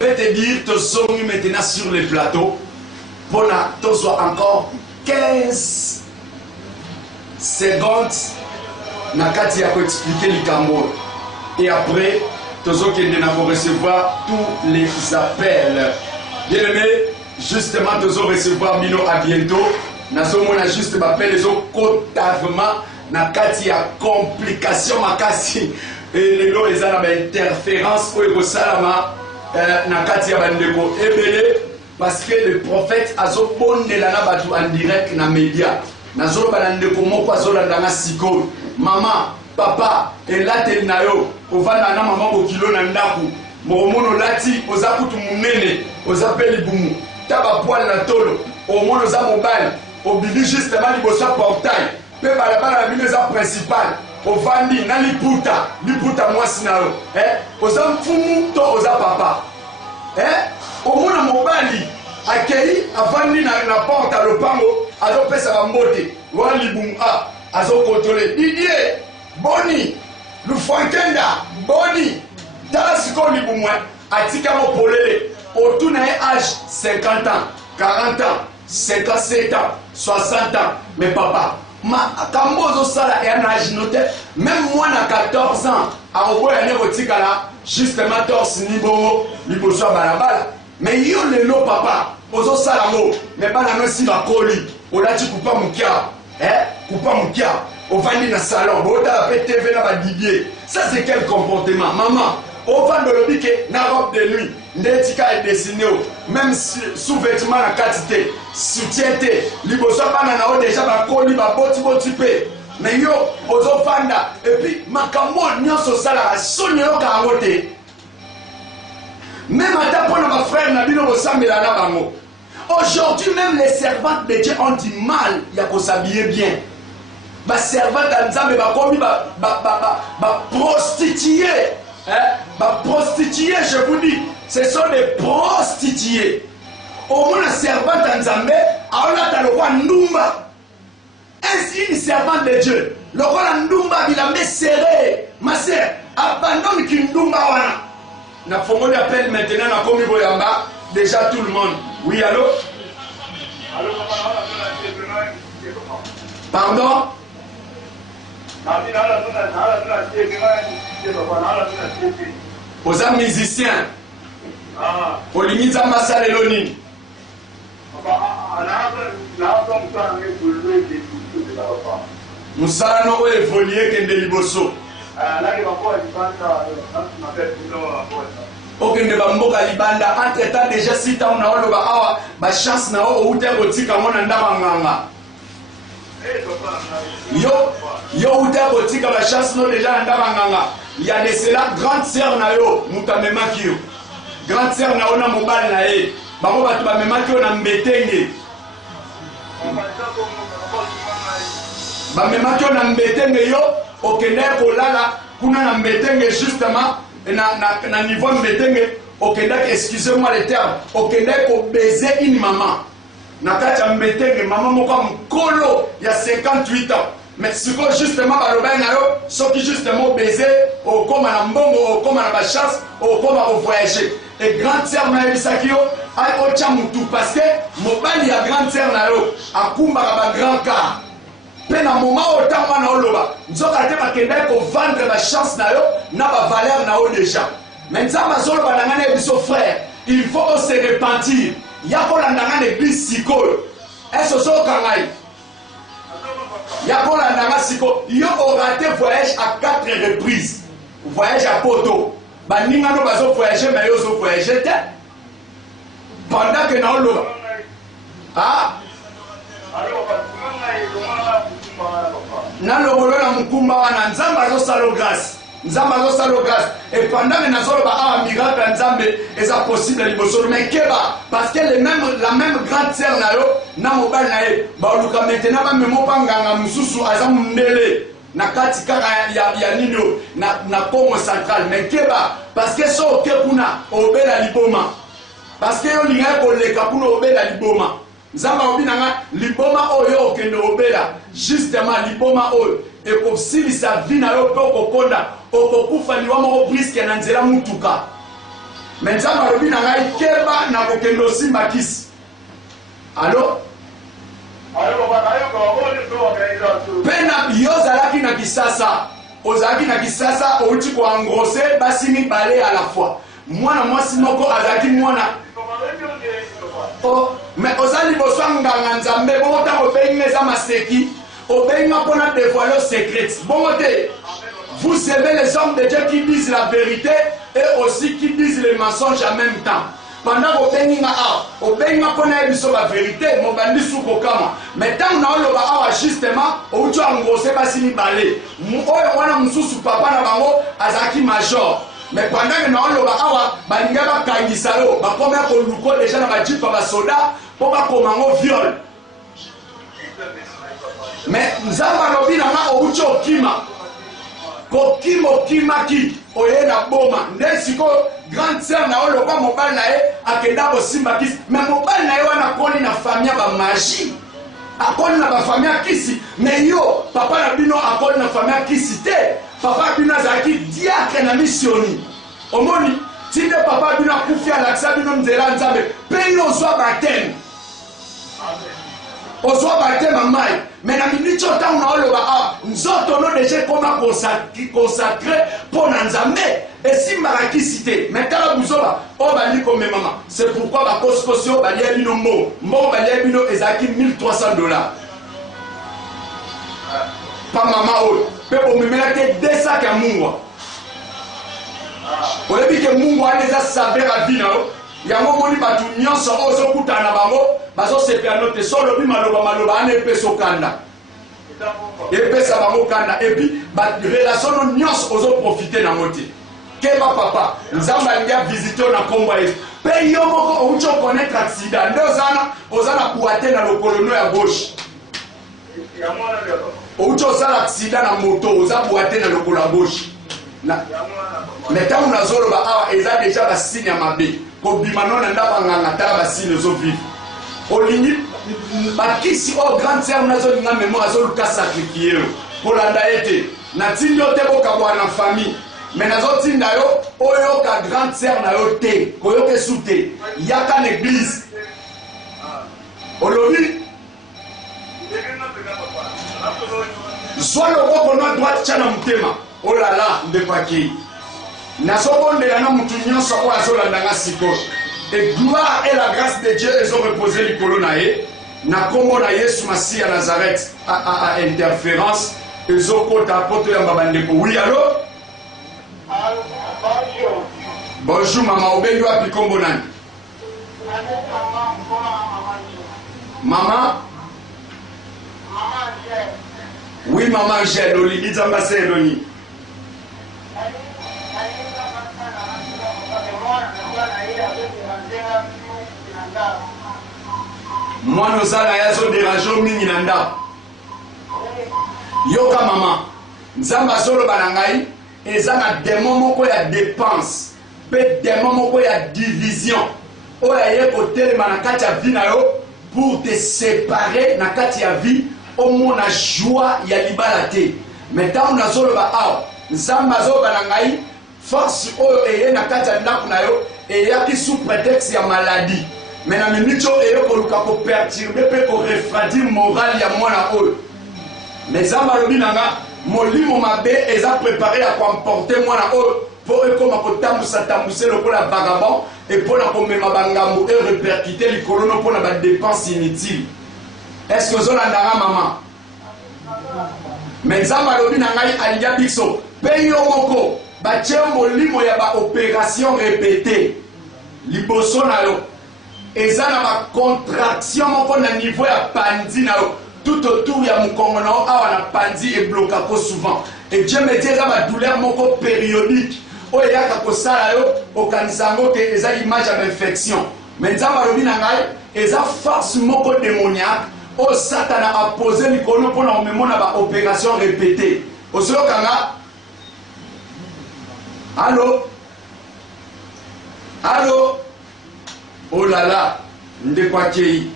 Je vais te dire, te sommes maintenant sur le plateau pour que soit encore 15 secondes Nakati a expliqué le Cameroun. Et après, tous qui vont recevoir tous les appels. Bien aimé, justement, tous recevoir Mino à bientôt. Nous avons juste appelé les autres cotavement. Nakati a complication makasi. Et les lois, ils ont interférence pour le salama. Nakati a bandeko ebele. Parce que le prophète a zonné la nabatu en direct dans les médias. Nazo bandeko moko azolandanga siko. Maman, papa, et là t'es nayo. Ovana na maman au kilo na ndaku. Momono lati, ozakutu munene, ozapeli bumu. Taba poil na tolo. Au mono za mobile. Obili justement libosa portail. Pe balabala na bineza principal. Ovandi na liputa mwasi na yo. Oza mfumu to oza papa. Omona mobali akei avandi na porte à lopango azopesa bambote wa libumu azo contrôler Didier Boni Lufankenda Boni tala siko libumu atika mo polele autour na âge 50 ans 40 ans 57 ans 60 ans mais papa ma kambozo sala et un âge noté même moi na 14 ans a oboya ne kotikala justement torse nibo liboso balabala mais yo lelo papa ozo sala mo mais bana no si bakoli olati kupa mukia kupa mukia ovandi na salon bota pe TV na ba Didier ça c'est quel comportement maman ovandi lobike na robe de nuit ndetika est dessiné même sous-vêtement na quantité soutiété liboso bana na o déjà bakoli ba boti pe mais yo ozo fanda et puis makambo nyonso sala sonyo ka ngote. Même à pour nos frères, aujourd'hui, même les servantes de Dieu ont du mal à s'habiller bien. Les servantes de Dieu prostituées. Prostituées, je vous dis, ce sont des prostituées. au moins la servante en Nzambe, aolata le roi Ndumba. Ainsi une servante de Dieu. Le roi Ndumba il a mis serré. Ma sœur, abandonne qui Ndumba wana. Na fongo appelle maintenant na komi boyamba. Déjà tout le monde. Oui, allô? Pardon? Aux âmes musiciens. Au limite à Massa Leloni. Moussa no évolué que de liboso. Ok, ne va mboka libanda. Entre temps déjà si ta on a oloba awa ba chance na o ute kotika mona ndaba nganga. Yo ute kotika ba chance no déjà ndaba nganga. Il y a de cela grande sœur na yo mutamema kiyo. Grande sœur na ona mobile na ye. Bango batu ba mema kiyo na mbetenge. Ba mema kiyo na mbetenge yo okende kolala kuna na mbetenge justement na niveau mbetenge okende excusez-moi le terme okende ko baiser une maman. Na kati ya mbetenge maman moko mkolo ya 58 ans. Mais si quoi justement baloba na yo soki justement baiser au koma na mbongo au koma na ba chance au koma au voyager et grande sœur na bisaki yo ay ocha mutu parce que mobali ya grande sœur na yo akumba ba grand car pe na moment autant wana oloba nzoka te bakende ko vendre ba chance na yo na ba valeur na yo déjà mais nzamba zolo banangana biso frère il faut se repentir yako la ndangana église sikoyo est-ce so kangai yako la ndanga siko yo au raté voyage à 4 reprises voyage à Poto baninga no bazo voyager mais yo zo voyager te pendant que na oloba ah na lobolo na mukumba wana nzamba azosala grâce nzamba azosala grâce et pendant que nazoloba awa miracle ya nzambe eza possible liboso mais keba parce que la même grande sœur na yo na mobali na ye baoluka maintenant bamemo mpa nganga mosusu aza mondele na kati kaka ya nini yo na Congo central mais keba parce que so oke kuna obela liboma parce que yo lingai koleka kuna obela liboma nzamba obinanga liboma oyo okende obela justement liboma oyo ekosilisa vie na yo mpe okokonda okokufa liwa moko briske na nzela mutuka me nzamba alobi na ngai keba na kokende osimba kisi alo mpe na yo ozalaki na kisasa ozalaki na kisasa outi koangrose basi mibale à la fois mwana mwasi moko azalaki mwana mais oza liboso ya nganga nzambe bongo ntango obengi eza maseki obenga mpona dévoiler secret bongo te vous aimez les hommes de Dieu qui disent la vérité et aussi qui disent les mensonges en même temps pendant qu'obengi nga awa obenga mpona yebiso ba vérité mobandi suko kama mais ntango na oloba awa justement outi angrose basi mibale oyo wana mosusu papa na bango azalaki major mais pendant que na oloba awa balinga bakangisa yo bakoma koluko déjà na bajipa basoda mpo bakoma ngo viol mais nzamba alobi na nga outi okima kokima okimaki oye na boma nde sikoyo grande sœur na oyo lokwa mobali na ye akenda kosimba kisi mais mobali na ye wana akoni na famille ya bamagie akoni na bafamille ya kisi mais yo papa na bino akoni na famille ya kisi te papa na bino azalaki diacre na missioni omoni tinde papa na bino akufi alakisa bino nzela nzambe mpe yo ozwa bateme ozwa bateme amai mais na miniti oyo ntango na oloba awa nzoto no deja ekoma consacré mpo na nzambe esimbaka kisi te mais tala buzoba oyo bali komemama c'est pourquoi bakosikosi oyo balia bino mbongo balia bino ezalaki $1300 pa mama oyo mpe bomemelaki 2 sacs ya mungwa oyebi ke mungwa wana eza saveur ya vi na yo yango moni bato nyonso oyo ozokutana na bango bazosepela no te so olobi maloba wana epesa okanda epesa bango kanda epi barelation no nyonso ozoprofite nango te keba papa nzambe alingi avisite yo na nkombo ya yesu mpe yo moko outi okonetre accident nde oza na boite na lokolo no ya gauche outi ozala accident na moto oza boite na lokolo ya gauche Mais tant on a zolo ba awa eza déjà ba signe ya mabe ko bimano na ndaba nganga tala ba signe zo vivre olingi ba kisi o grande sœur na zo nga mémoire zo luka sacrifier pour la daete na tinyo te ko kabwa na famille mais na zo tinda yo oyo ka grande sœur na yo te ko yo ke soute yaka na église olobi soit le roi qu'on doit tchana mutema oh là là ndepaki nazobondela na mutu nyonso oyo azolandanga sikoyo et gloire et la grâce de Dieu ezo reposer likolo na ye na kombo na Yesu Masi ya Nazareth à interférence ezokota poto ya babandeko. Oui allo bonjour mama obengi wapi kombo nani mama oui maman Angèle olingi nzambe ase eloni mwana ozala ya azoderange o mingi na ndako yoka mama nzambe azoloba na ngai eza na demo moko ya dépense mpe demo moko ya division oyo aye kotelema na kati ya vie na yo pour te séparer na kati ya vie omona joie ya libala te. Mais ntango nazoloba awa nzambe azoloba na ngai force oyo eye na kati ya ndako na yo eyaki sous prétexte ya maladie mais na minute oyo eye koluka koperturbe mpe korefradir morale ya mwana oyo. Mais nzambe alobi na nga molimo mabe eza préparé ya koemporte mwana oyo mpo ekoma kotambuse lokola vagabond e mpo na komema bangambo e répercute likolo no mpo na badepense inutile. Est-ce que ozolandanga mama? Mais nzambe alobi na ngai alinga biso mpe yo moko batie molimo ya baopération répété liboso na yo eza na bacontraction moko na niveau ya pandi na yo tout autour ya mokongo na yo awa na pandi eblokako souvent et Dieu me dit eza badouleur moko périodique oyo eyaka kosala yo okanisa yango ke eza image ya infection. Mais nzambe alobi na ngai eza force moko démoniaque oyo satana apose likolo mpona omemona baopération répété. Ozoyokanga allo allo oh là là ndeko akei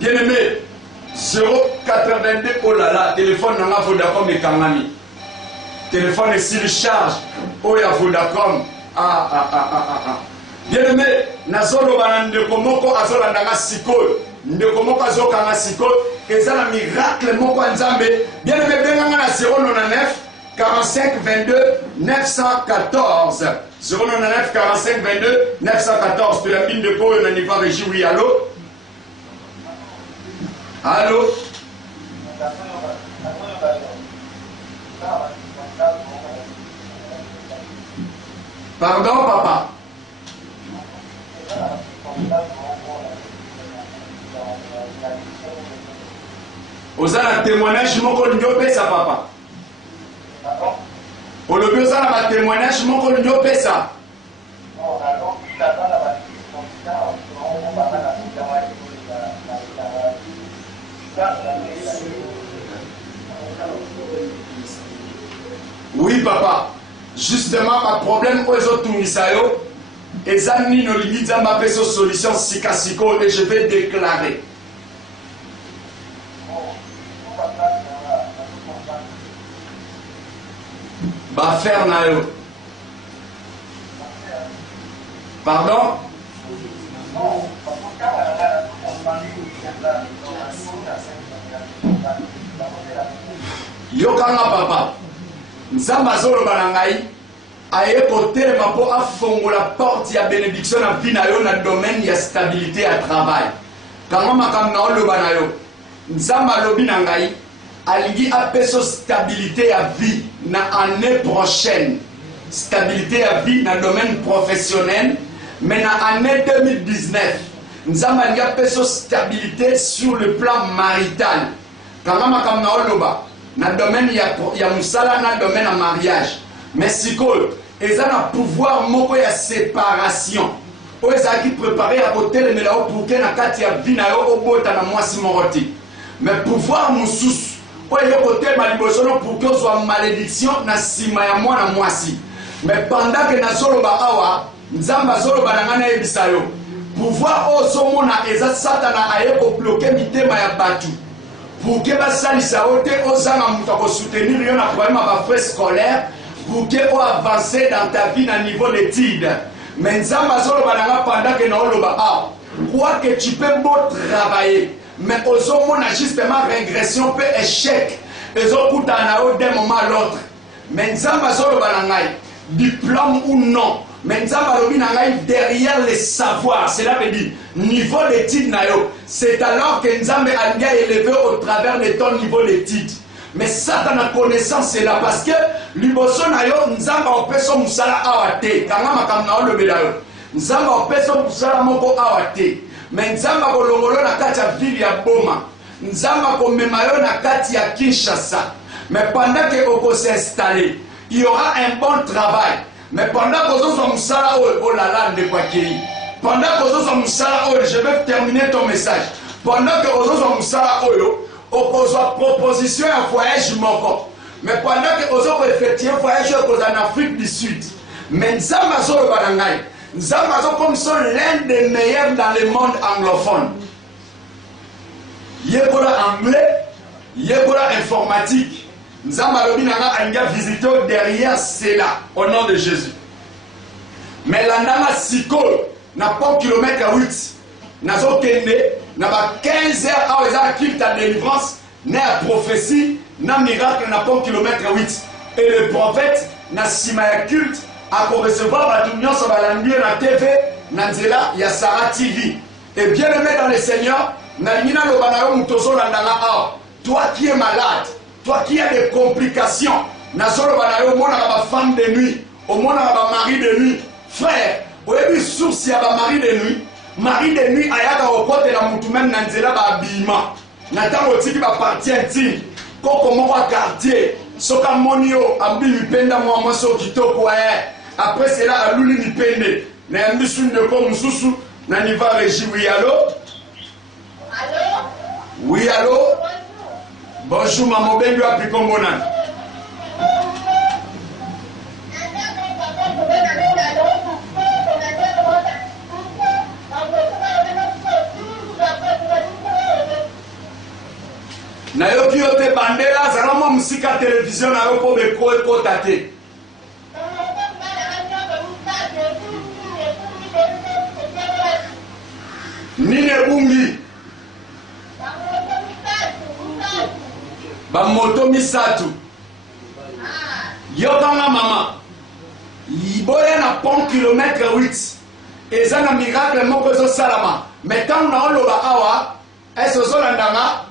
bien aimé 082 oh là là téléphone nanga Vodacom ekangami téléphone esili charge oyo ya Vodacom bien aimé nazoloba na ndeko moko azolandanga sikoyo ndeko moko azokanga sikoyo eza na miracle moko ya nzambe. Bien aimé benganga na 099 45 22 914 099 45 22 914 to la mine de Koyo na niveau régie. Oui allo allo pardon papa ozala témoignage moko olingi opesa papa olobi ozala batémoignage moko olingi opesa oui papa justement ma problème oyo ezotungisa yo eza nini olingi nzambe apesa solution sikasiko et je vais déclarer bafaire na yo pardon yokanga papa nzambe azoloba na ngai aye kotelema mpo afongola porte ya bénédiction na vie na yo na domaine ya stabilité ya travail. Kanga makambo na oloba na yo nzambe alobi na ngai alingi apesa stabilité ya vie na année prochaine, stabilité ya vie na domaine professionnel, mais na année 2019 nzambe alingi apesa stabilité sur le plan marital. Kanga makambo na oloba na domaine ya musala na domaine ya mariage. Mais sikoyo eza na pouvoir moko ya séparation oyo ezalaki préparé ya kotelemela yo pour ke na kati ya vie na yo obota na mwasi moko te. Mais pouvoir mosusu oyo yo kotelema liboso no pour ke ozwa malédiction na nsima ya mwana mwasi. Mais pendant que nazoloba awa, nzamba zoloba nangana ebisayo. Pouvoir osomona eza satana aye ko bloquer mitema ya batu. Pour que basalisa ote ozanga mutu ko soutenir yo na problème ba frais scolaire, pour que o avancer dans ta vie na niveau d'études. Mais nzamba zoloba nanga pendant que na oloba awa. Quoi que tu peux beau travailler, mais osomona justement régression peut échec. Ezokutana o d'un moment à l'autre. Mais nzamba zoloba nangai diplôme ou non, mais nzamba lobi nangai derrière les savoirs, cela veut dire niveau d'études nayo. C'est alors que nzamba anga élevé au travers de ton niveau d'études. Mais ça dans la connaissance c'est là parce que liboso nayo nzamba opeso musala awate kanga makamna o lobela yo. Nzamba opeso musala moko awate. Mais nzamba kolongolo na kati ya ville ya Boma. Nzamba komema yo na kati ya Kinshasa. Mais pendant que oko s'installer, il y aura un bon travail. Mais pendant que vous êtes Moussala, oh là là, de quoi qu'il y ait. Pendant que vous êtes Moussala, je vais terminer ton message. Pendant que vous êtes Moussala, vous avez proposition un voyage moko. Mais pendant que vous avez effectué un voyage en Afrique du Sud. Mais nous sommes comme l'un des meilleurs dans le monde anglophone. Il y a anglais, il y a informatique. Nous avons visité derrière cela au nom de Jésus. Mais là, nous avons pas kilomètre 8. Nous avons 15 heures à culte à délivrance, na prophétie, na miracle, na pas kilomètre 8. Et le prophète, na simaya culte, a recevoir la union sur la TV, na nzela, ya Sarah TV. Et bien aimé dans le Seigneur, na nina lo banaro mutozo landanga a. Toi qui es malade, toi qui as des complications, nazolo banayo mona ba femme de nuit, au mona ba mari de nuit, frère, au début source ya ba mari de nuit, mari de nuit ayaka au côté la mutu même na nzela ba bima. Na tango tiki ba partie intime, koko moko quartier, soka monio ambi mipenda mwa so kitoko après cela aluli mipende, na ambi sunde ko mususu na niva régi oui allô? Allô? Oui allô? Bonjour, maman, ben, a pris comme bonheur. Na yo ki yo te bandela, zara mo musika télévision na yo ko be ko e ko tate. Nine bungi. Ba moto misatu yokanga mama iboya na pont kilomètre 8 eza na miracle moko zo salama mais tant na oloba awa eso zolandanga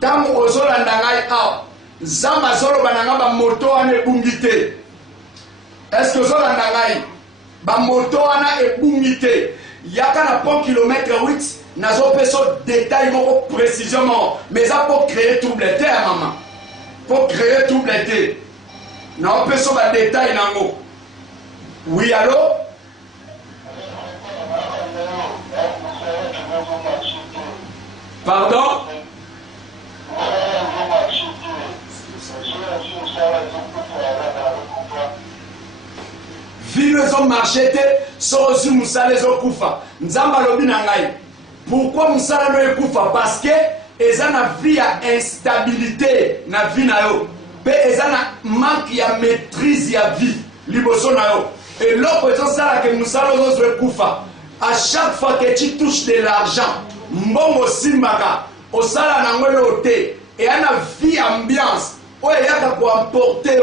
tant ozolandanga awa zamba zoloba nanga ba moto ane bungite est-ce que zolandanga ba moto ana ebungite yaka na pont kilomètre 8 nazo peso détail moko précisément mais ça pour créer tout blé maman pour créer tout blé na peso ba détail nango oui allô pardon ville zo marchete so zu musale zo kufa nzamba lobi na ngai. Pourquoi Moussala no ekufa? Parce que eza na vie ya instabilité na vie na yo. Pe eza na manque ya maîtrise ya vie liboso na yo. Et l'autre raison ça que Moussala no ekufa. À chaque fois que tu touches de l'argent, mbongo simbaka, osala na ngolo te et ana vie ambiance. O yaka ko emporter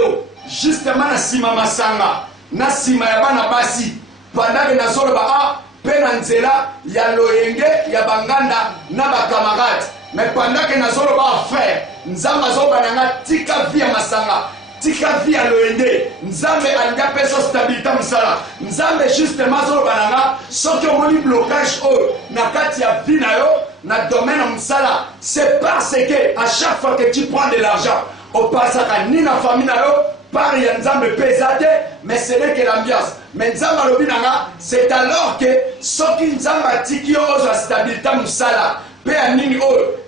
justement na sima masanga, na sima ya bana basi. Pendant que nazolo ba pena nzela ya loyenge ya banganda na bakamarade mais pendant que nazolo ba frère nzamba zoba nanga tika via masanga tika via loyenge nzambe anga peso stabilité musala nzambe justement zoba nanga soki omoni blocage na kati ya vie na yo na domaine musala c'est parce que à chaque fois que tu prends de l'argent au pasaka ni na famille na yo par ya nzambe pesate mais c'est là que l'ambiance. Mais nzamba lobi nanga c'est alors que soki nzamba tiki ozo stabilité musala pe anini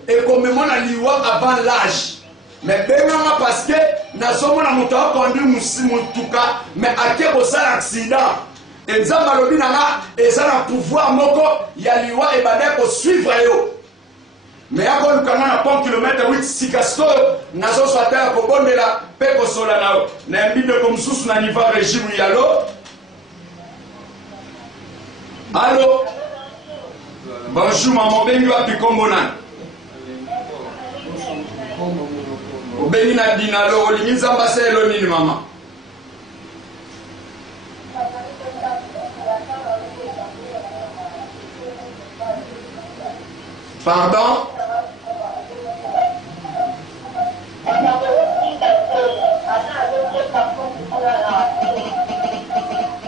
et comme mona liwa avant l'âge mais benganga parce que nazomona moto akonduire mutuka mais ake kosala accident nzambe alobi nanga eza na pouvoir moko ya liwa ebanda kosuivre yo mais akolukanga na pont kilomètre 8 sika sikoyo nazozwa ata ya kobondela mpe kosola na yo nayembi ndeko mosusu na niveau régime yalo allo bonjour mama obengi wapi kombo nani obengi na dinalo olingi nzambe asalelo nini mama pardon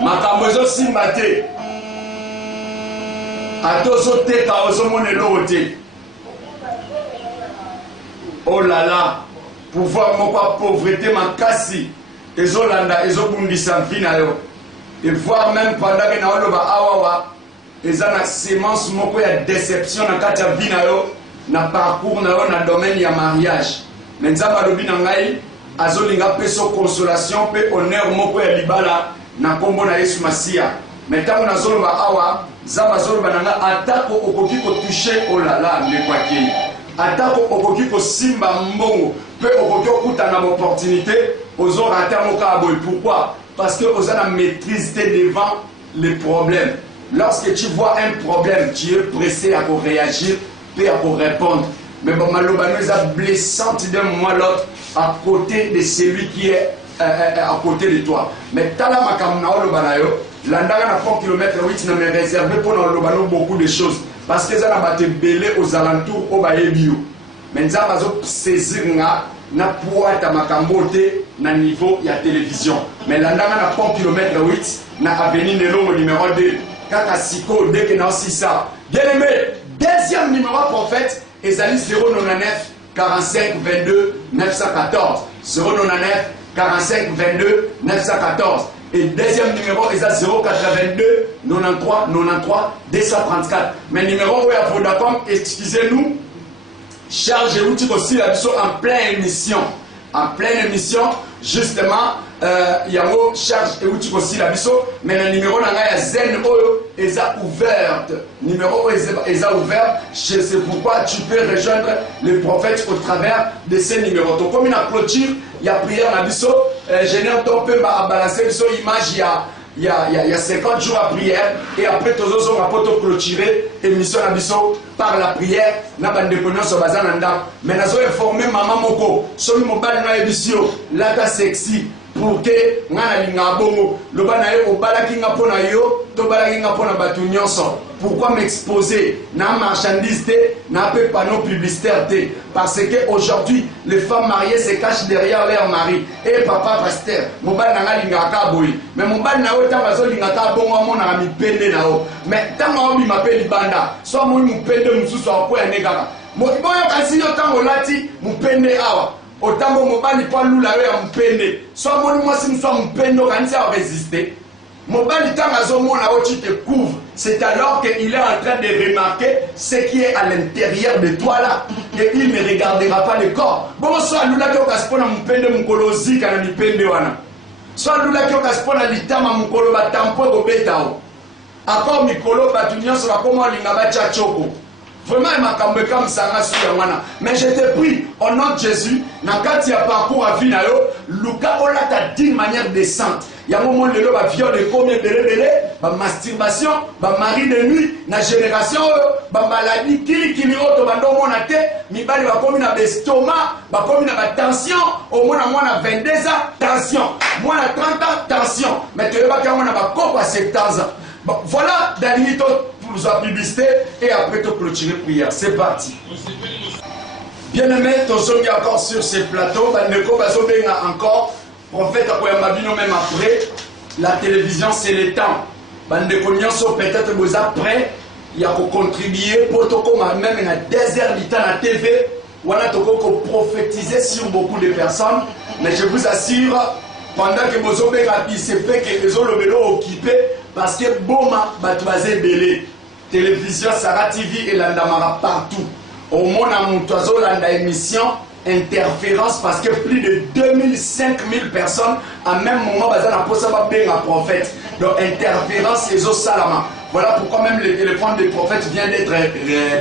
makambo ezosimba te ata ozoteka ozomona eloko te oh là là pouvoir moko ya pauvreté makasi ezolanda ezobundisa vi na yo et voir même pendant que naoloba awawa eza na semence moko ya déception na kati ya vi na yo na parcours na yo na domaine ya mariage mais nzambe alobi na ngai azolinga peso consolation mpe honneur moko ya libala na kombo na Yesu Masiya mais ntango nazoloba awa nzambe azoloba na nga atako okoki kotouche olala ndeko akei atako okoki kosimba mbongo mpe okoki okuta na opportunité ozorate moko ya boye pourquoi parce que oza na maîtrise te devant les problèmes. Lorsque tu vois un problème, tu es pressé à réagir et à répondre. Mais bon, malheureusement, nous sommes blessantes d'un moment à l'autre à côté de celui qui est à côté de toi. Mais tala makamna o lobanayo, l'andanga na 4 km 8 na me réservé pour na lobano beaucoup de choses parce que ça na baté belé aux alentours au baebio. Mais nzamba zo saisir nga na poata makambote na niveau ya télévision. Mais l'andanga na 4 km 8 na avenue Nelongo numéro 2. Kaka siko dès que na aussi ça. Bien aimé, deuxième numéro prophète ezali 099 45 22 914. 099 45 22 914. Et deuxième numéro est à 082 93 93 234. Mais numéro où il y a Vodacom, excusez-nous, charge outil aussi la mission en pleine émission. En pleine émission, justement, il y a un charge et outil aussi la mission. Mais le numéro là, il y a Zen est ouverte. Numéro est ouvert. C'est pourquoi tu peux rejoindre les prophètes au travers de ces numéros. Donc, comme il y a clôture, il y a prière la mission. Je n'ai pas pu balancer une image il y a 50 jours à prière et après tous les autres rapports clôturés émission la mission par la prière na bande de sur bazananda mais nazo informer maman moko sur mobile na émission là ta sexy pour que ngana linga bongo le bana yo balaki nga pona yo to balaki nga pona batu nyonso. Pourquoi m'exposer na marchandise na peu panneau publicitaire parce que aujourd'hui les femmes mariées se cachent derrière leur mari et papa pasteur mobile na linga ka boy mais mobile na yo tanga zo linga ka bongo mona mi pende na o mais tanga obi mapeli banda so mo mi pende mususu akoya negaka mo boyo kasi yo tango lati mupende awa otambo mobali pa lula yo ya mpende so moni mwasi mso mpende kanisa a résister mobali tanga zo mona o tu te couvres c'est alors qu'il est en train de remarquer ce qui est à l'intérieur de toi là et il ne regardera pas le corps bon so lula ko kaspona mpende mukolo zika na mipende wana so lula ko kaspona litama mukolo batampo ko betao akor mikolo batunyo ba komo linga ba chachoko. Vraiment, il m'a cambré comme ça, mais je te prie, au nom de Jésus, dans le cadre de parcours à vie, Lucas, on l'a dit de manière décente. Il y a un moment où il y a viol de combien de masturbation, mari de nuit, la génération, maladie, qui autre, mi bali va comme une estomac, comme une tension, au moins à 22 ans, tension, moins à 30 ans, tension, mais tu vas qu'on a pas 70 ans. Bon, voilà, dans les pour la publicité et après te clôturer prière. C'est parti. Bien-aimé, ton son est encore sur ces plateaux. Encore, prophète Akoyamabino même après. La télévision, c'est le temps. Peut-être vous après, il y a contribuer pour même dans 2 heures du temps à la TV. On a prophétiser sur beaucoup de personnes. Mais je vous assure, pendant que vous avez c'est fait que les autres sont occupés parce que Boma Batouazé Belé. Télévision Sarah TV et l'andamara partout. Au monde à mon oiseau, l'anda émission interférence parce que plus de 2000, 5000 personnes en même moment bazana posa ba benga prophète. Donc interférence et salama. Voilà pourquoi même le téléphone des prophètes vient d'être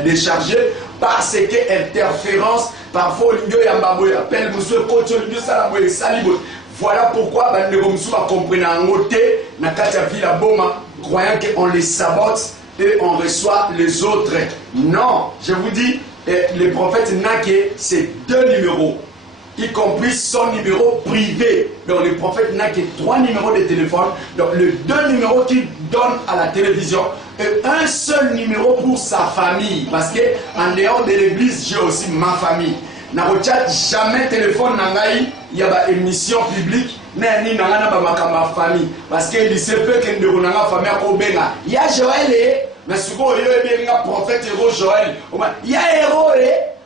déchargé parce que interférence parfois l'union yambaboy appelle monsieur coach l'union salaboy salibo. Voilà pourquoi bande komsu ba comprendre en côté na kati ya ville boma croyant qu'on les sabote et on reçoit les autres. Non, je vous dis, le prophète n'a que ces deux numéros, y compris son numéro privé. Donc le prophète n'a que 3 numéros de téléphone. Donc les 2 numéros qu'il donne à la télévision et un seul numéro pour sa famille. Parce que en dehors de l'église, j'ai aussi ma famille. Na recharge jamais téléphone nangai, il y a une émission publique. Mais ni nangana ba makamba famille parce que il se peut que ndeko nanga famille ko benga ya Joël mais siko yo benga prophète héros Joël o ma ya héros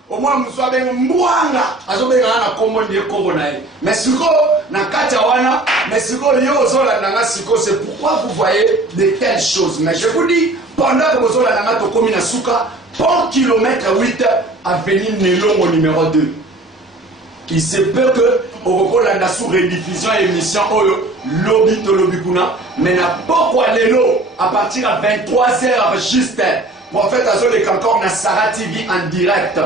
au moins muswa benga mbwanga azo benga na kombo ndiye kombo nae mais siko na kata wana mais siko yo ozola nanga siko c'est pourquoi vous voyez de telles choses. Mais je vous dis pendant que vous ozola nanga to komi na suka pour kilomètre 8 avenue Nelongo numéro 2. Il se peut que au Rwanda sous rediffusion émission lobby to lobby kuna mais n'a pas quoi l'élo à partir à 23h juste prophète azole encore na Sarah TV en direct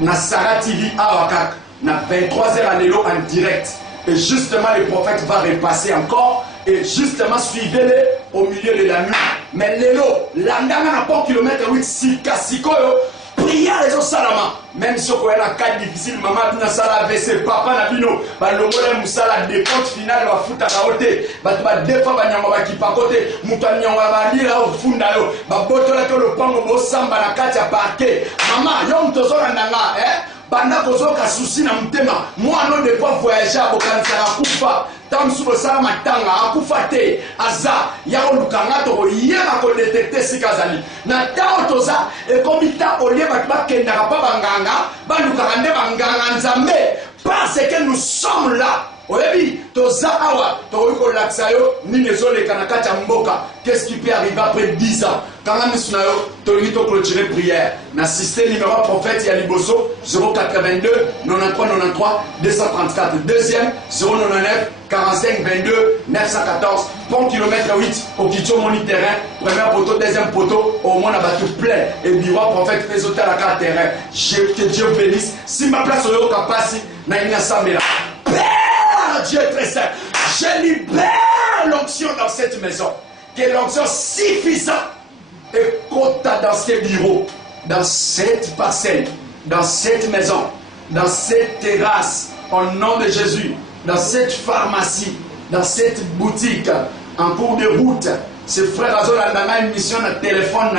na Sarah TV à Wakak na 23h à l'élo en direct et justement le prophète va repasser encore et justement suivez-le au milieu de la nuit mais l'élo l'andanga na pas kilomètre 8 sikasikoyo prière les salama même si on a un cas difficile maman bina sala avec papa na bino ba longola musala de compte final ba futa ka ote ba defa ba nyama ba kipa kote mutu nyama ba lira au funda yo ba botola ko lo pango bo samba na kati ya parquet maman yo mtozola ndanga banda kozoka souci na mtema moi non de pas voyager à bokanisa kufa tamsubo sala matanga akufa te aza ya olukanga to yeba ko détecter sikazali na tao toza e komita olie ba kenda ka banganga baluka nde banganga nzambe parce que nous sommes là. Oyebi toza awa to ko laksayo nini ezoleka na kati ya mboka. Qu'est-ce qui peut arriver après 10 ans? Quand on est to lito clôturer prière na système numéro prophète ya liboso 082 93 93 234 deuxième 099 45 22 914 pont kilomètre 8 au Kicho Moni terrain premier poteau deuxième poteau au moins on a tout plein et bureau prophète fait sauter la carte terrain. Que Dieu bénisse si ma place au capacité na ina samela Dieu est très saint. Je libère l'onction dans cette maison. Que l'onction suffisante et quota dans ces bureaux, dans cette parcelle, dans cette maison, dans cette terrasse, au nom de Jésus, dans cette pharmacie, dans cette boutique, en cours de route. Ces frères Azola dans une mission de téléphone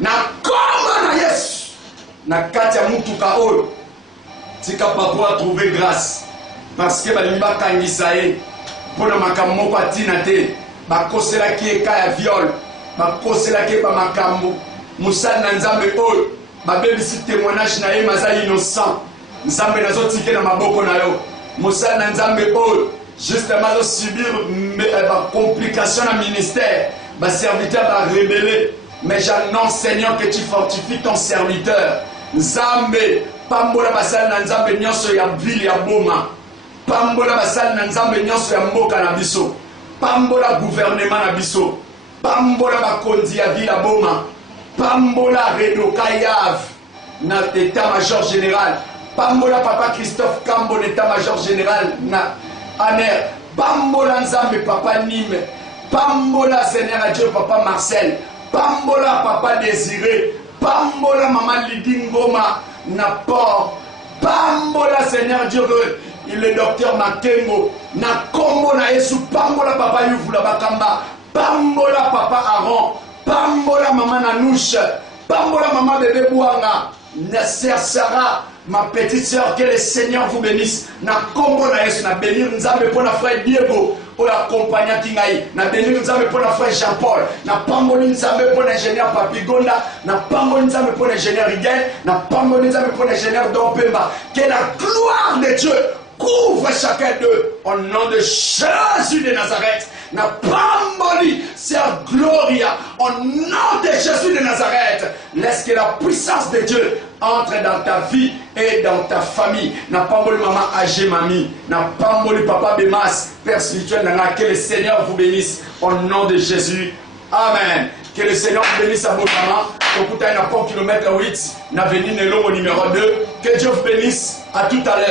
na comme na yes na katia mutuka oyo tika papa trouver grâce. Parce que balingi bakangisa ye mpona makambo moko atina te bakoselaki eka ya viol bakoselaki bamakambo mosali na nzambe oyo babebisi témoignage na ye maza innocent nzambe nazotikela na maboko na yo mosali na nzambe oyo justement azosubir bacomplication na ministère baserviteur barébélé mais j'annonce Seigneur que tu fortifies ton serviteur nzambe pambola basali na nzambe nyonso ya ville ya boma pambola basali na nzambe nyonso ya mboka na biso pambola gouvernement na biso pambola bakonzi ya ville boma pambola redoka yave na état-major général pambola papa Christophe Kambo l'état-major général na aner pambola nzambe papa Nime pambola Seigneur à Dieu papa Marcel pambola papa Désiré pambola maman Lydie Ngoma na port pambola Seigneur Dieu il est docteur Makengo na kombo na Yesu pambola papa Yuvula Bakamba pambola papa Aaron pambola maman Nanouche pambola maman bébé Bouanga na sœur Sarah ma petite sœur que le Seigneur vous bénisse na kombo na Yesu na bénir nzambe pour na frère Diego pour accompagner Kingai na bénir nzambe pour na frère Jean-Paul na pamboli nzambe pour l'ingénieur Papigonda na pamboli nzambe pour l'ingénieur Rigel na pamboli nzambe pour l'ingénieur Dompemba que la gloire de Dieu couvre chacun d'eux au nom de Jésus de Nazareth. Na pamboli, c'est un Gloria, au nom de Jésus de Nazareth, laisse que la puissance de Dieu entre dans ta vie et dans ta famille. N'a pas moulu maman âgée, mamie. N'a pas moulu papa Bémas, Père spirituel, que le Seigneur vous bénisse au nom de Jésus. Amen. Que le Seigneur vous bénisse à vos mamans. Au kilomètre 8, n'a venu au numéro 2. Que Dieu vous bénisse. À tout à l'heure.